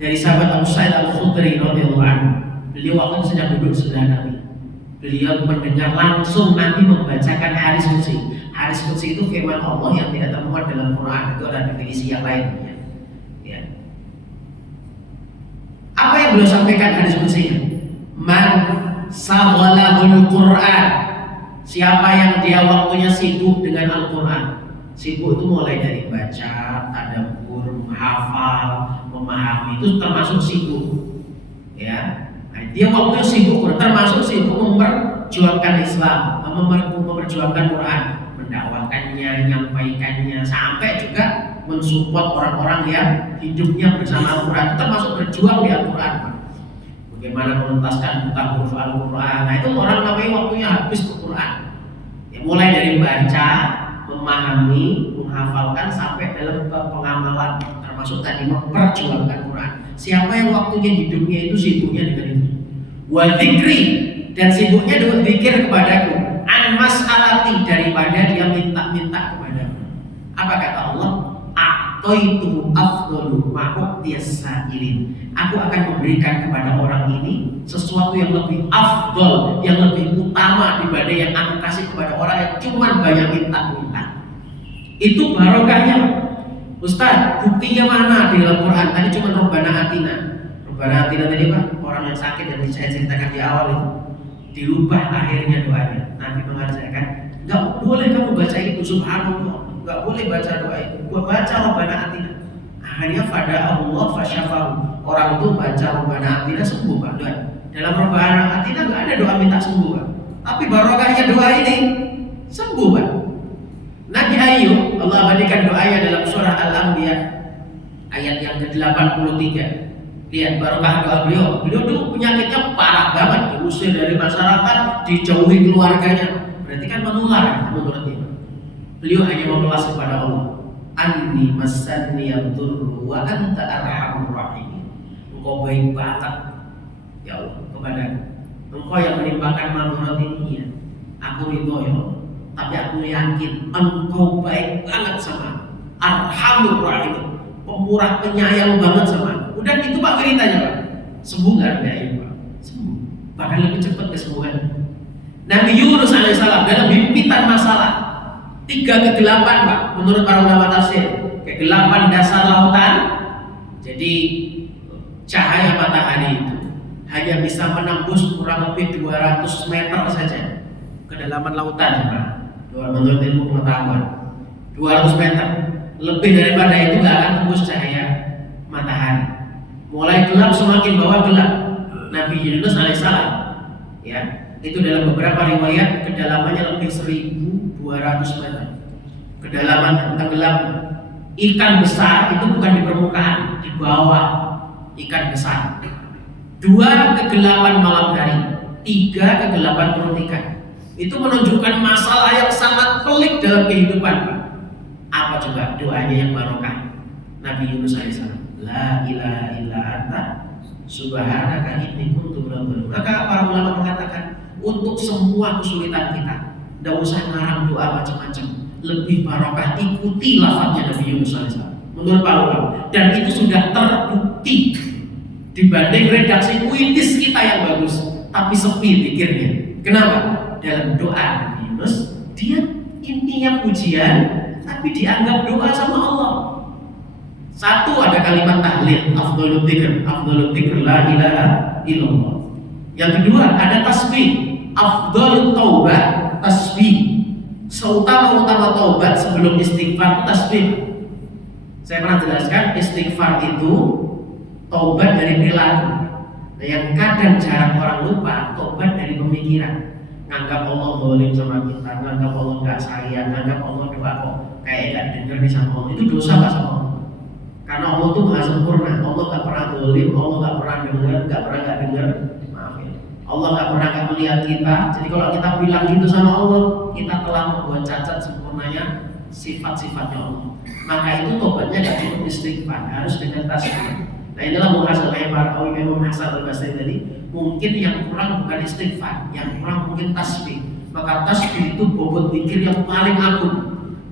Dari sahabat Abu Sa'id Al-Khudri radhiyallahu anhu. Beliau waktu itu sedang duduk sebelah Nabi. Beliau mendengar langsung Nabi membacakan hadis qudsi. Hadis qudsi itu firman Allah yang tidak termuat dalam Quran. Itu ada definisi yang lain, ya. Apa yang beliau sampaikan hadis qudsinya? Man saghalahul Quran. Siapa yang dia waktunya sibuk dengan Al-Quran. Sibuk itu mulai dari baca, tadabbur, menghafal, memahami, itu termasuk sibuk. Ya, nah, dia waktunya sibuk, termasuk sibuk memperjuangkan Islam, memperjuangkan Quran, mendakwakannya, menyampaikannya, sampai juga mensupport orang-orang yang hidupnya bersama Al-Quran, termasuk berjuang di Al-Quran. Bagaimana menuntaskan buta huruf Al-Quran. Nah itu orang namanya waktunya habis ke Quran. Ya, mulai dari baca, memahami, menghafalkan sampai dalam pengamalan, termasuk tadi memperjuangkan Quran. Siapa yang waktunya hidupnya itu sibuknya dengan itu. Wa dzikri, dan sibuknya dengan zikir kepadaku. An mas'alati, daripada dia minta-minta kepadaku. Apa kata Allah? A'taitu afdalu ma'utiyas sa'ilin. Aku akan memberikan kepada orang ini sesuatu yang lebih afdal, yang lebih utama dibanding yang aku kasih kepada orang yang cuma banyak minta-minta. Itu barokahnya. Ustaz, buktinya mana di dalam Quran? Tadi cuma Rabbana Atina. Rabbana Atina tadi Pak, orang yang sakit yang saya ceritakan di awal itu dirubah akhirnya doanya. Nabi mengajarkan, enggak boleh kamu baca itu subhanallah, enggak boleh baca doa itu. Gua baca Rabbana Atina. Akhirnya pada Allah fasyafahu. Orang itu baca Rabbana Atina sembuh Pak. Dalam Rabbana Atina enggak ada doa minta sembuh Pak. Tapi barokahnya doa ini sembuh Pak. Nabi Ayub, Allah abadikan doanya dalam surah Al-Anbiya ayat yang ke-83. Lihat barokah doa beliau. Beliau tuh penyakitnya parah banget, diusir dari masyarakat, dijauhi keluarganya. Berarti kan menular menurut dia. Beliau hanya memelas kepada Allah. anni massanni yadurru wa anta arhamur rahimin. Engkau baik banget ya Allah kepada Engkau yang menimpakan manurat ini ya. Aku ridho ya Allah, tapi aku yakin Engkau baik banget sama aku. Arhamur rahimin, pemurah penyayang banget sama aku. Udah itu Pak ceritanya Pak. Sembuh nggak ada ya Pak? Sembuh. Bahkan lebih cepat kesembuhan. Nabi Yunus alaihissalam dalam himpitan masalah 3 kegelapan Pak, menurut para ulama tafsir. Kegelapan dasar lautan. Jadi cahaya matahari itu hanya bisa menembus kurang lebih 200 meter saja kedalaman lautan Pak. Menurut ilmu pengetahuan 200 meter. Lebih daripada itu nggak akan tembus cahaya matahari. Mulai gelap semakin bawah gelap. Nabi Yunus alaihissalam ya, itu dalam beberapa riwayat kedalamannya lebih 1.200 meter. Kedalaman tenggelam. Ikan besar itu bukan di permukaan, di bawah ikan besar. 2 kegelapan malam hari, 3 kegelapan perut ikan. Itu menunjukkan masalah yang sangat pelik dalam kehidupan Pak. Apa coba doanya yang barokah? Nabi Yunus alaihissalam, la ilaha illa anta subhanaka inni kuntu minadh dhalimin. Maka para ulama mengatakan untuk semua kesulitan kita, tidak usah ngarang doa macam-macam, lebih barokah ikuti lafaznya Nabi Yunus alaihissalam. Menurut para ulama, dan itu sudah terbukti dibanding redaksi puitis kita yang bagus, tapi sepi pikirnya. Kenapa? Dalam doa Nabi Yunus, dia intinya pujian, tapi dianggap doa sama Allah. Satu, ada kalimat tahlil, afdhalul dzikr la ilaha illallah. Yang kedua, ada tasbih, afdhalut taubah, tasbih. Seutama-utama taubat sebelum istighfar, tasbih. Saya pernah jelaskan, istighfar itu taubat dari perilaku. Nah, yang kadang jarang orang lupa, taubat dari pemikiran. Nganggap Allah zalim sama kita, nganggap Allah gak sayang, nganggap Allah doa kok kayak gak denger nih sama Allah. Itu dosa gak sama Allah? Karena Allah tuh maha sempurna. Allah gak pernah zalim, Allah gak pernah dengar, gak pernah gak dengar. Maaf ya, Allah gak pernah gak melihat kita. Jadi kalau kita bilang gitu sama Allah, kita telah membuat cacat sempurnanya sifat-sifatnya Allah. Maka itu tobatnya gak cukup istighfar, harus dengan tasbih. Nah inilah muhasabah para Imam Hasan al-Basri tadi. Mungkin yang kurang bukan istighfar, yang kurang mungkin tasbih. Maka tasbih itu bobot zikir yang paling agung.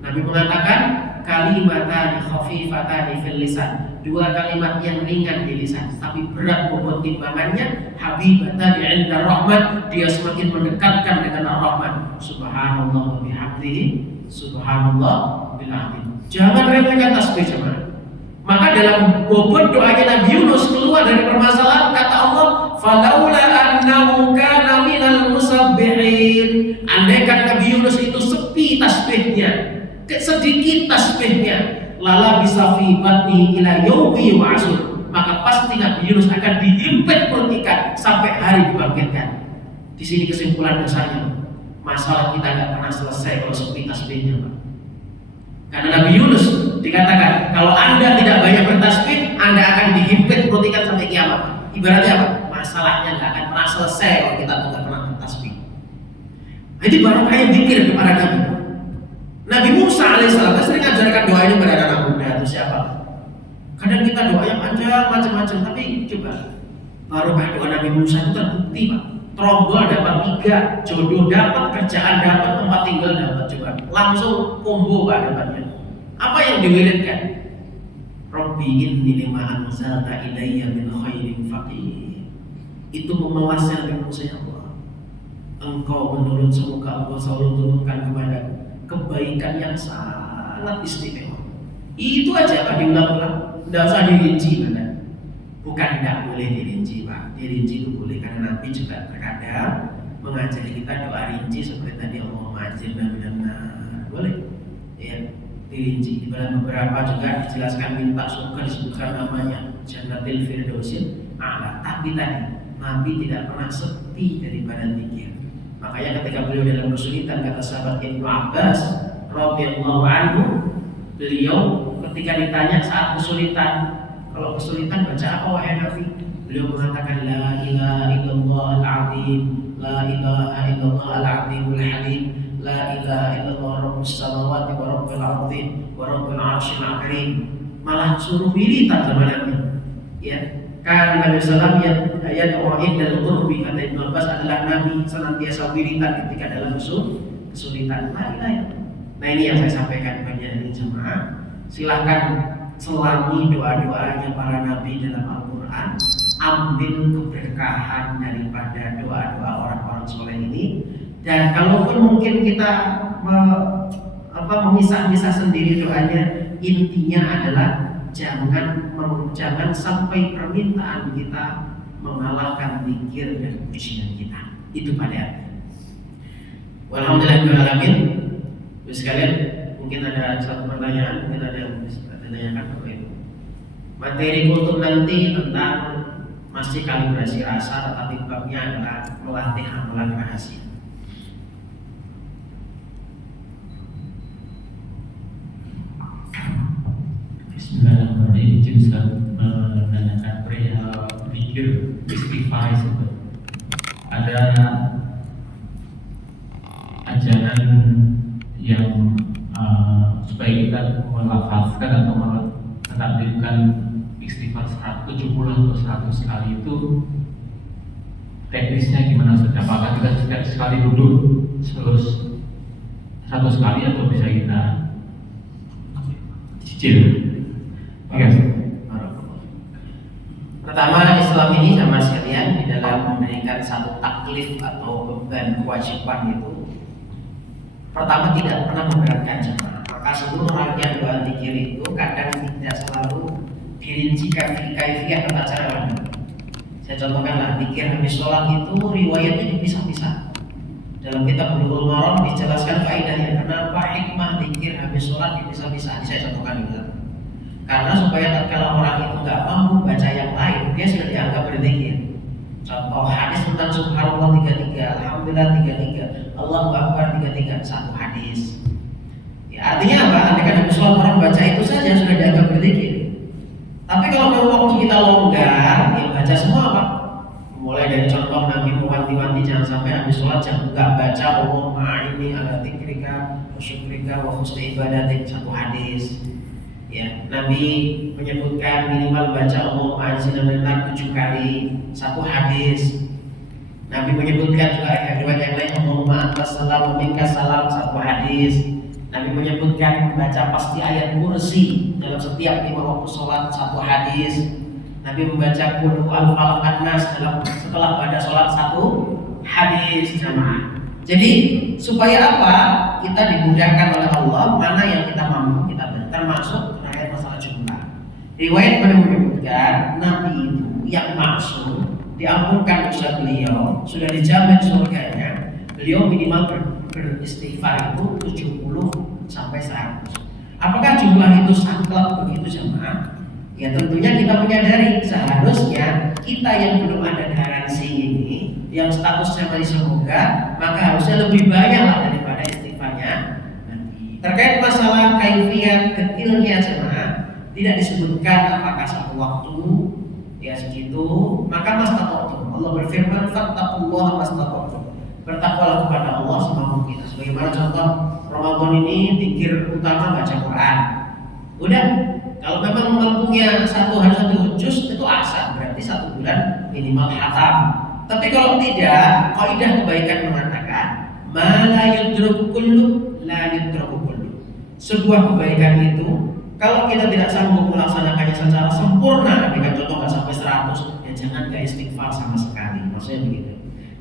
Nabi mengatakan kalimatani khafifatani fil lisan, 2 kalimat yang ringan di lisan tapi berat bobot timbangannya. Habibatan 'inda rahman, dia semakin mendekatkan dengan Ar-Rahman. Subhanallah wa bihamdihi, subhanallah bil azim. Jangan remehkan tasbih jemaah. Maka dalam bobot doanya Nabi Yunus keluar dari permasalahan, kata Allah, falaula annahu kana minal musabbihin. Andaikan Nabi Yunus itu sepi tasbihnya, sedikit tasbihnya, lala bisa fi batni ila yaumi yub'atsun, maka pasti Nabi Yunus akan dihimpit perut ikan sampai hari dibangkitkan. Di sini kesimpulan dasarnya, masalah kita nggak pernah selesai kalau sepi tasbihnya, Pak. Karena Nabi Yunus dikatakan, kalau Anda tidak banyak bertasbih, Anda akan dihimpit perut ikan sampai kiamat. Ibaratnya apa? Masalahnya nggak akan pernah selesai kalau kita tidak pernah bertasbih. Jadi barokahnya zikir kepada Nabi. Nabi Musa alaihissalam sering ajarkan doa ini pada anak muda atau siapa. Kadang kita doanya panjang macam-macam, tapi coba barokah doa Nabi Musa itu terbukti Pak. Trombol dapat 3, jodoh dapat, kerjaan dapat, tempat tinggal dapat, coba langsung combo Pak dapatnya. Apa yang diwiridkan? Rabbi inni lima anzalta ilayya min khairin faqir. Itu memuaskan Nabi Musa, ya Allah, Engkau menurun, semoga Engkau selalu turunkan kepada kebaikan yang sangat istimewa. Itu aja Pak, diulang-ulang, tidak usah dirinci Pak. Bukan tidak boleh dirinci Pak, dirinci itu boleh, karena Nabi juga terkadang mengajari kita doa rinci seperti tadi, Allahumma ajirna minan nar, boleh ya, dirinci. Di dalam beberapa juga dijelaskan minta surga, disebutkan namanya Jannatil Firdausil A'la. Tapi tadi Nabi tidak pernah sepi daripada zikir. Makanya ketika beliau dalam kesulitan, kata sahabat Ibnu Abbas radhiyallahu anhu, beliau ketika ditanya saat kesulitan, kalau kesulitan baca apa wahai Nabi? Beliau mengatakan la ilaha illallah al-azim, la ilaha illallah al-azimul halim, la ilaha illallah rabbus samawati wa rabbil ardi wa rabbil arsyil karim. Malah suruh wiritan sama Nabi. Ya, karena Nabi sallallahu alaihi wasallam yang indal qurbi, kata Ibnu Abbas, adalah Nabi senantiasa wiritan ketika dalam kesulitan. La ilaha illallah. Nah, ini yang saya sampaikan kepada jemaah. Silahkan selami doa-doanya para nabi dalam Al-Quran, ambil keberkahan daripada doa-doa orang-orang soleh ini. Dan kalaupun mungkin kita memisah-misah sendiri doanya, intinya adalah jangan sampai permintaan kita mengalahkan zikir dan pujian kita. Itu pada. Walhamdulillahirobbilalamin. Sekalian, mungkin ada satu pertanyaan, mungkin ada yang bisa ditanyakan Bapak Ibu. Materi kultum nanti tentang masih kalibrasi rasa, tetapi babnya adalah melatih amalan rahasia. Bismillahirrahmanirrahim. Izin Ustaz menanyakan perihal zikir istighfar itu. Ada ajaran yang supaya kita melafazkan atau mentakdirkan istighfar 170 atau 100 kali itu teknisnya gimana Ustaz? Apakah kita setiap sekali dulu terus 100 kali atau bisa kita cicil? Pertama, Islam ini sama sekalian di dalam memberikan satu taklif atau beban kewajiban itu, pertama tidak pernah memberatkan jemaah. Maka seluruh rangkaian doa zikir itu kadang tidak selalu dirinci kaifiah tata cara. Saya contohkanlah, zikir habis sholat itu riwayatnya dipisah-pisah. Dalam kitab Bulughul Maram dijelaskan faedahnya, kenapa hikmah zikir habis sholat dipisah-pisah. Saya contohkan dulu. Karena supaya tatkala orang itu nggak mampu baca yang lain, dia sudah dianggap berzikir. Contoh hadis tentang Subhanallah 33, Alhamdulillah 33, Allahu Akbar 33, satu hadis. Ya, artinya apa? Andaikan habis sholat orang baca itu saja sudah dianggap berzikir. Tapi kalau memang waktu kita longgar, ya baca semua Pak. Mulai dari contoh Nabi mewanti-wanti jangan sampai habis sholat jangan nggak baca Allahumma a'inni ala dzikrika wa syukrika wa husni ibadatik, satu hadis. Ya, Nabi menyebutkan minimal baca Allahumma anzilna minan 7 kali, satu hadis. Nabi menyebutkan juga riwayat yang lain Allahumma antas salam wa minkas salam, satu hadis. Nabi menyebutkan membaca pasti ayat kursi dalam setiap 5 waktu sholat, satu hadis. Nabi membaca qul huwallahu an-nas setelah pada sholat, satu hadis jamaah. Jadi supaya apa? Kita dimudahkan oleh Allah mana yang kita mampu kita baca, termasuk terkait masalah jumlah. Riwayat menyebutkan Nabi itu yang maksum diampunkan dosa beliau, sudah dijamin surganya. Beliau minimal beristighfar itu 70 sampai 100. Apakah jumlah itu saklek begitu jemaah? Ya tentunya kita menyadari seharusnya kita yang belum ada garansi ini, yang statusnya masih semoga, maka harusnya lebih banyak daripada istighfarnya. Terkait masalah kaifiat detailnya jemaah, tidak disebutkan apakah satu waktu ya segitu, maka mastata'tum. Allah berfirman fattaqullaha mastata'tum. Bertakwalah kepada Allah semampu kita. Sebagaimana contoh Ramadan ini zikir utama baca Quran. Udah, kalau memang mampunya harus satu juz itu asal, berarti 1 bulan minimal khatam. Tapi kalau tidak, kaidah kebaikan mengatakan la yudraku kullu la yudraku kullu. Sebuah kebaikan itu kalau kita tidak sanggup melaksanakannya secara sempurna, dengan contoh nggak sampai 100, ya jangan gak istighfar sama sekali. Maksudnya begitu.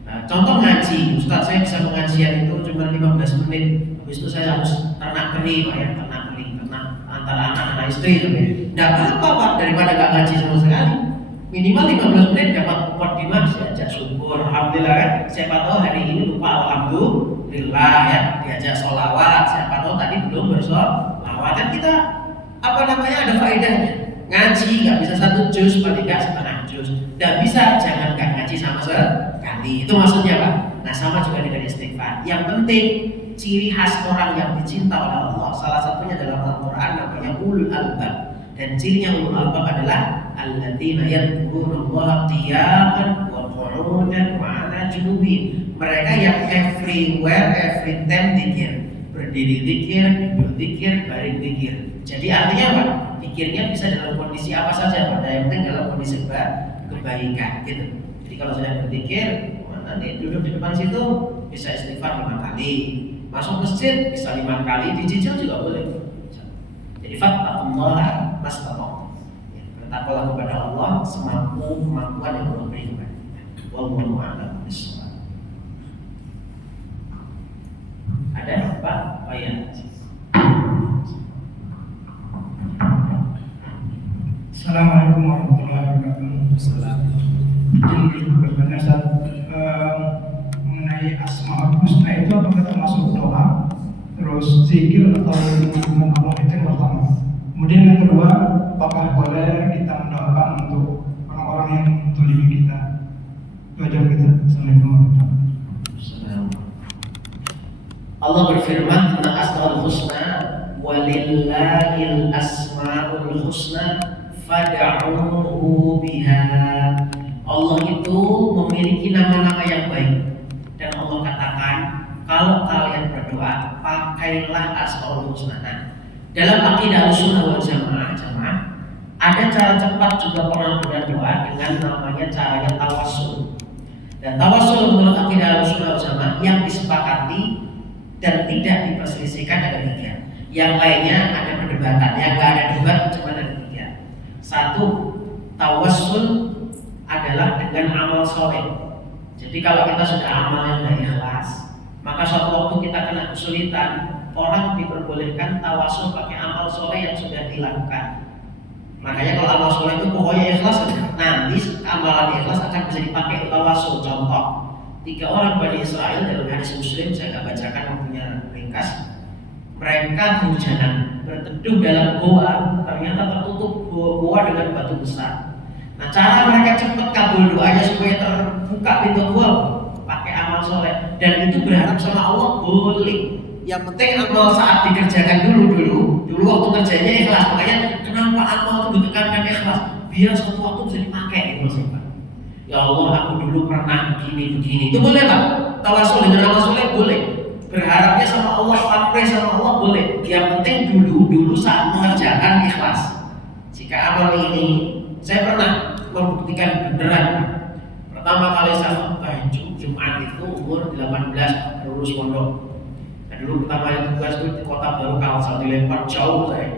Nah, contoh ngaji, Ustaz saya bisa pengajian itu cuma 15 menit, habis itu saya harus ternak kering, ternak antara anak istri, tidak apa-apa Pak, daripada gak ngaji sama sekali. Minimal 15 menit dapat mukadimah, diajak syukur, alhamdulillah kan. Siapa tahu hari ini lupa alhamdulillah ya, diajak sholawat. Siapa tahu tadi belum bersholawat, kan kita ada faedahnya. Ngaji nggak bisa 1 juz, paling nggak setengah juz. Nggak bisa, jangan nggak ngaji sama sekali. Itu maksudnya Pak. Nah sama juga dengan istighfar. Yang penting ciri khas orang yang dicinta oleh Allah, salah satunya dalam Al-Quran namanya ulul albab. Dan cirinya ulul albab adalah alladzina yadhkuruna Allaha qiyaman wa qu'udan wa 'ala junubihim. Mereka yang everywhere, every time zikir, berdiri zikir, duduk zikir, baring zikir. Jadi artinya apa? Zikirnya bisa dalam kondisi apa saja, pada yang penting dalam kondisi kebaikan gitu. Jadi kalau sedang berzikir, nanti duduk di depan situ bisa istighfar 5 kali, masuk masjid bisa 5 kali, dicicil juga boleh. Jadi fattaqullaha mastata'tum. Bertakwalah kepada Allah semampu kemampuan yang Allah berikan. Wallahu a'lam bishawab. Ada Pak? Oh ya. Assalamualaikum warahmatullahi wabarakatuh. Izin bertanya Ustaz, mengenai Asmaul Husna itu apakah termasuk doa, terus zikir atau hubungan Allah itu yang pertama. Kemudian yang kedua, apakah boleh kita mendoakan untuk orang-orang yang mendzalimi kita? Itu aja kita. Assalamualaikum warahmatullahi wabarakatuh. Allah berfirman tentang Asmaul Husna, walillahil asmaul husna fad'uhu biha. Allah itu memiliki nama-nama yang baik, dan Allah katakan kalau kalian berdoa pakailah Asmaul Husna. Nah, dalam akidah Ahlussunnah wal Jamaah, ada cara cepat juga orang berdoa dengan namanya caranya tawassul. Dan tawassul menurut akidah Ahlussunnah wal Jamaah yang disepakati dan tidak diperselisihkan ada 3. Yang lainnya ada perdebatan. Yang nggak ada debat cuma ada 3. 1, tawassul adalah dengan amal soleh. Jadi kalau kita sudah amalnya sudah ikhlas, maka suatu waktu kita kena kesulitan, orang diperbolehkan tawassul pakai amal soleh yang sudah dilakukan. Makanya kalau amal soleh itu pokoknya ikhlas, nanti amalan ikhlas akan bisa dipakai untuk tawassul. Contoh, 3 orang Bani Israel dalam hadis Muslim, saya akan bacakan waktunya ringkas. Mereka kehujanan, berteduh dalam goa, ternyata tertutup goa dengan batu besar. Nah, cara mereka cepat kabul doanya supaya terbuka pintu goa pakai amal soleh, dan itu berharap sama Allah boleh. Yang penting amal saat dikerjakan dulu waktu kerjanya ikhlas. Makanya kenapa amal itu ditekankan ikhlas? Biar suatu waktu bisa dipakai gitu maksudnya. Ya Allah, aku dulu pernah begini. Itu boleh Pak? Tawassul dengan amal soleh boleh. Berharapnya sama Allah, pamrih sama Allah boleh. Yang penting dulu saat mengerjakan ikhlas. Jika amal ini, saya pernah membuktikan beneran. Pertama kali saya khutbah Jumat itu umur 18, lulus pondok. Nah, dulu pertama kali tugas itu di Kota Baru, kalau saya dilempar jauh saya.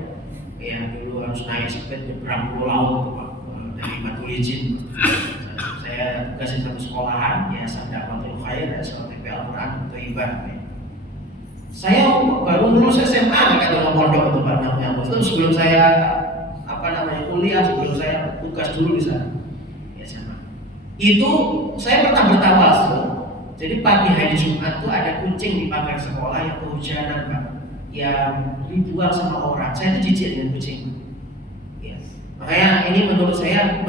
Ya dulu harus naik sepeda nyebrang pulau laut Pak, dari Batu Licin. Saya tugasin satu sekolahan, ya Sadaqatul Khair, ya seperti Al-Quran atau Ibadah. Saya baru lulus SMA kan dalam pondok itu Pak namanya. Itu sebelum saya kuliah, sebelum saya tugas dulu di sana. Ya SMA. Itu saya pernah bertawassul. Jadi pagi hari Jumat itu ada kucing di pagar sekolah yang kehujanan Pak, yang dibuang sama orang. Saya itu jijik dengan kucing. Ya. Makanya ini menurut saya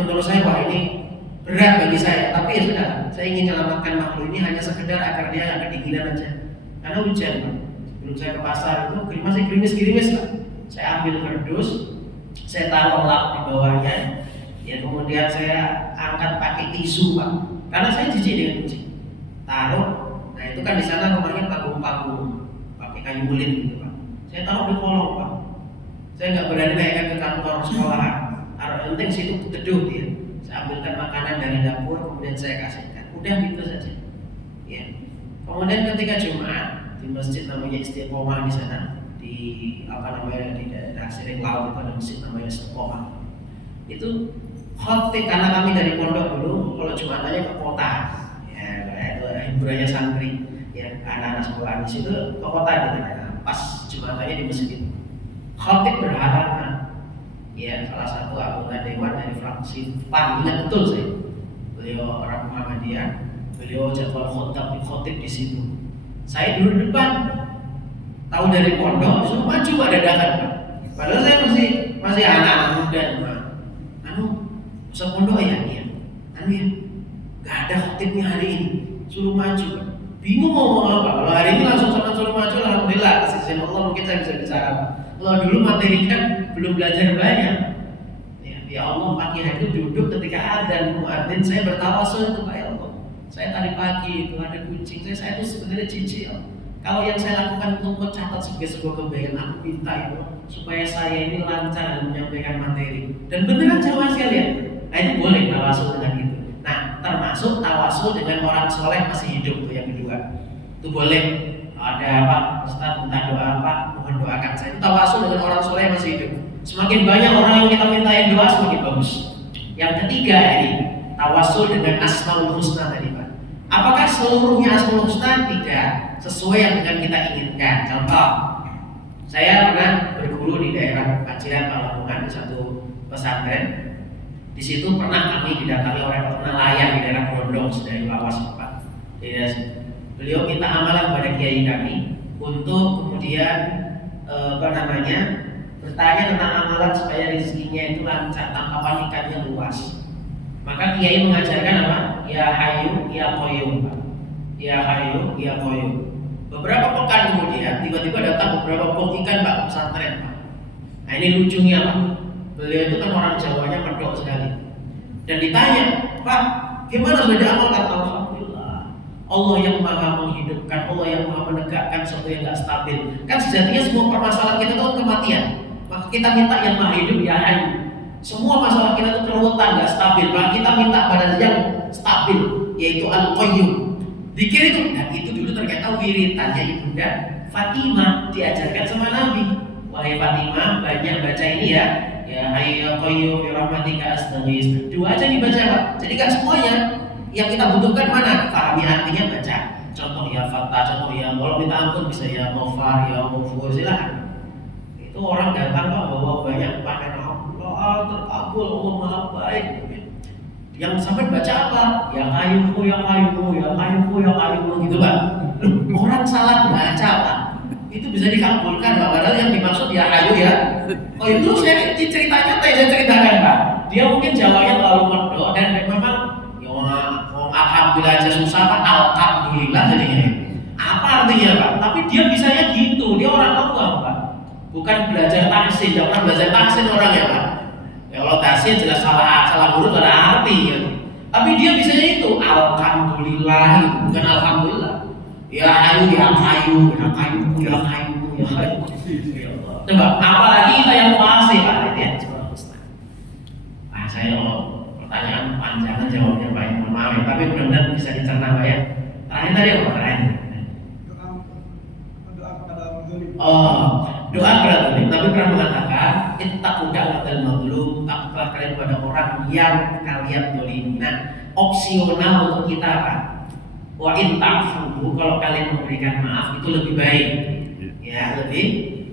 wah ini berat bagi saya. Tapi ya sudah, saya ingin menyelamatkan makhluk ini hanya sekedar agar dia nggak kedinginan aja. Karena hujan Pak. Sebelum saya ke pasar itu masih gerimis Pak. Saya ambil kardus, saya taruh lap di bawahnya. Ya kemudian saya angkat pakai tisu Pak. Karena saya jijik dengan kucing. Taruh. Nah itu kan di sana rumahnya panggung-panggung pakai kayu ulin gitu Pak. Saya taruh di kolong Pak. Saya nggak berani naikkan ke kantor sekolahan. Taruh yang penting situ teduh dia. Saya ambilkan makanan dari dapur, kemudian saya kasihkan. Udah gitu saja. Ya. Kemudian ketika Jumat di masjid namanya Istiqomah di sana, di di daerah Siring Laut itu ada masjid namanya Istiqomah. Itu khotib karena kami dari pondok dulu kalau Jumatannya ke kota. Ya, itu hiburannya santri. Ya, anak-anak sekolah di situ ke kota gitu. Pas Jumatannya di masjid. Khotib berharap ya salah satu anggota dewan dari fraksi PAN, ingat betul saya. Beliau orang Muhammadiyah, beliau jadwal khotib di situ. Saya dulu di depan, tahu dari pondok, disuruh maju ada dadakan Pak. Padahal saya masih anak muda Pak. Usah pondok ya, iya. Ya, nggak ada khotibnya hari ini, suruh maju Pak. Bingung mau ngomong apa. Kalau hari ini langsung sama suruh maju, alhamdulillah. Kasih izin Allah mungkin saya bisa bicara. Kalau dulu materi kan belum belajar banyak. Ya Allah pagi hari itu duduk ketika adzan muadzin saya bertawassul itu Pak ya Allah. Saya tadi pagi itu ada kucing, saya itu sebenarnya jijik. Kalau yang saya lakukan itu kok catat sebagai sebuah kebaikan, aku minta itu supaya saya ini lancar dalam menyampaikan materi. Dan beneran jawab sekalian. Nah itu boleh tawasul dengan itu. Nah termasuk tawasul dengan orang soleh masih hidup tuh yang kedua. Itu boleh. Ada apa? Ustaz minta doa apa? Mohon doakan saya. Itu tawasul dengan orang soleh masih hidup. Semakin banyak orang yang kita mintain doa semakin bagus. Yang ketiga ini tawasul dengan asmaul husna tadi Pak. Apakah seluruhnya asmaul husna? Tidak sesuai yang dengan kita inginkan. Contoh, saya pernah berguru di daerah Paciran Lamongan di satu pesantren. Di situ pernah kami didatangi oleh nelayan di daerah Brondong dari Lawas Pak. Beliau minta amalan kepada kiai kami untuk kemudian bertanya tentang amalan supaya rezekinya itu lancar, tangkapan ikannya luas. Maka kiai mengajarkan apa? Ya Hayyu Ya Qayyum. Ya Hayyu Ya Qayyum. Beberapa pekan kemudian tiba-tiba datang beberapa pok ikan Pak pesantren Pak. Nah ini lucunya Pak. Beliau itu kan orang Jawanya medok sekali. Dan ditanya, Pak, gimana sudah amal? Kata alhamdulillah. Allah yang maha menghidupkan, Allah yang maha menegakkan sesuatu yang tidak stabil. Kan sejatinya semua permasalahan kita itu kematian. Maka kita minta yang maha hidup ya Hayyu. Semua masalah kita itu keruwetan, nggak stabil. Maka kita minta pada yang stabil, yaitu Al-Qayyum. Zikir itu, dan itu dulu ternyata wiritannya Ibunda Fatimah diajarkan sama Nabi. Wahai Fatimah, banyak baca ini ya. Ya Hayyu Ya Qayyum bi rahmatika astaghits. Dua aja dibaca Pak. Jadi kan semuanya yang kita butuhkan mana? Pahami artinya baca. Contoh ya Fatah, contoh ya kalau minta ampun bisa ya Ghafar, ya Ghafur, silakan. Itu orang datang Pak bawa banyak panen Allah terkabul, Allah maha baik. Yang sampai baca apa? Ya Qayyum, ya Qayyum, ya Qayyum, ya Qayyum gitu Pak. Orang salah baca Pak. Itu bisa dikabulkan Pak. Padahal yang dimaksud ya Hayyu ya. Oh itu saya ceritanya saya ceritakan Pak. Dia mungkin jawabnya terlalu medok dan memang alhamdulillah aja susah Pak. Alhamdulillah jadinya. Apa artinya Pak? Tapi dia bisanya gitu. Dia orang awam Pak. Bukan belajar tahsin. Dia pernah belajar tahsin orang ya Pak. Ya kalau tahsin jelas salah huruf ada arti ya. Tapi dia bisanya itu alhamdulillah gitu. Bukan alhamdulillah. Ya Hayyu Ya Qayyum, ya Qayyum, ya Qayyum, ya Qayyum. Coba, apalagi kita yang fasih Pak, ya. Saya pertanyaan panjangan jawabnya Pak, mohon maaf, tapi benar-benar bisa dicerna Pak ya. Terakhir tadi apa terakhir? Doa kepada Muslim. Doa kepada Muslim. Tapi pernah mengatakan, ittaqu da'watal mazlum, takutlah kalian pada orang yang kalian zalimi. Nah, opsional untuk kita Pak. Wa in ta'fu, kalau kalian memberikan maaf itu lebih baik. Ya, lebih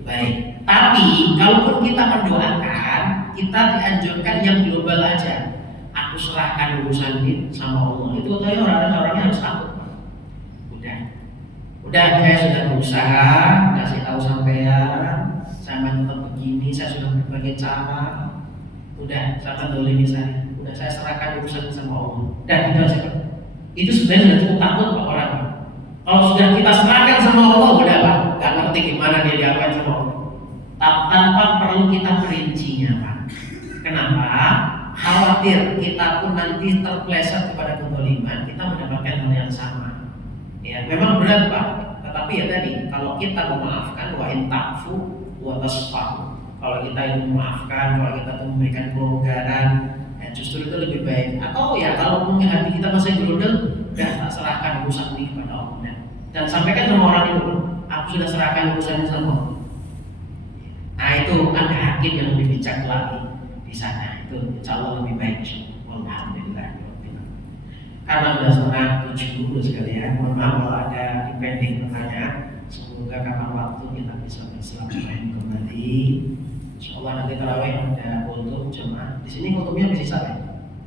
baik. Tapi kalaupun kita mendoakan, kita dianjurkan yang global aja. Aku serahkan urusan ini sama Allah. Itu tadi orang-orangnya harus takut. Udah saya sudah berusaha, kasih tahu sampean, saya tetap begini, saya sudah berbagai cara. Udah, sampai dolimi saya. Udah saya serahkan urusan sama Allah. Dan itu aja. Itu sebenarnya sudah cukup takut Pak orang. Kalau sudah kita serahkan sama Allah, udah Pak, nggak ngerti gimana dia diapain sama Allah. Tanpa perlu kita perincinya Pak. Kenapa? Khawatir kita pun nanti terpeleset kepada kezaliman, kita mendapatkan hal yang sama. Ya, memang berat Pak. Tetapi ya tadi, kalau kita memaafkan, wa in ta'fu wa tasfahu. Kalau kita itu memaafkan, kalau kita itu memberikan kelonggaran, justru itu lebih baik. Atau ya kalau mungkin hati kita masih berudel, udah tak serahkan urusan ini kepada Allah. Dan sampaikan sama orang itu, aku sudah serahkan urusan ini sama Allah. Nah itu ada hakim yang lebih bijak lagi di sana. Itu insya Allah lebih baik. Alhamdulillah. Karena sudah setengah 7 sekalian, mohon maaf kalau ada pending pertanyaan. Semoga kapan waktu kita bisa bersilaturahmi kembali. Insyaallah nanti tarawih ada kultum jemaah. Di sini kultumnya bisa ya?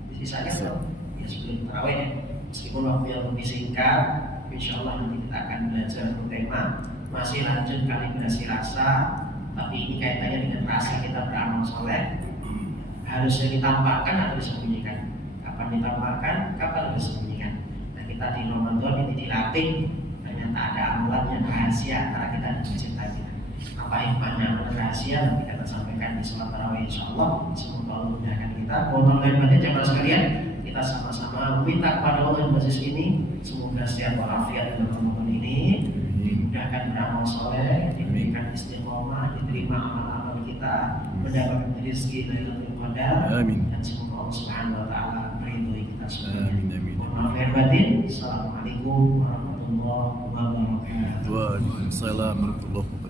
Bisa kan? Ya sebelum tarawih ya. Meskipun waktu yang lebih singkat, insyaallah nanti kita akan belajar tema masih lanjut kalibrasi rasa. Tapi ini kaitannya dengan rasa kita beramal soleh. Harusnya ditampakkan atau disembunyikan. Kapan ditampakkan, kapan disembunyikan. Nah kita di Ramadan ini dilatih. Ternyata ada amalan yang rahasia antara kita dan pencipta kita. Apa hikmahnya rahasia nanti kita sampaikan di sholat tarawih insyaallah. Semoga Allah memudahkan kita. Mohon maaf lahir batin jemaah sekalian. kita sama-sama meminta kepada Allah majelis ini semoga sehat walafiat dalam Ramadan ini, dimudahkan beramal soleh, diberikan istiqomah, diterima amal-amal kita, mendapat rezeki Lailatul Qadar, dan semoga Allah Subhanahu wa taala meridhoi kita semuanya. Mohon maaf lahir batin. Assalamualaikum warahmatullahi wabarakatuh. Waalaikumsalam warahmatullahi wabarakatuh.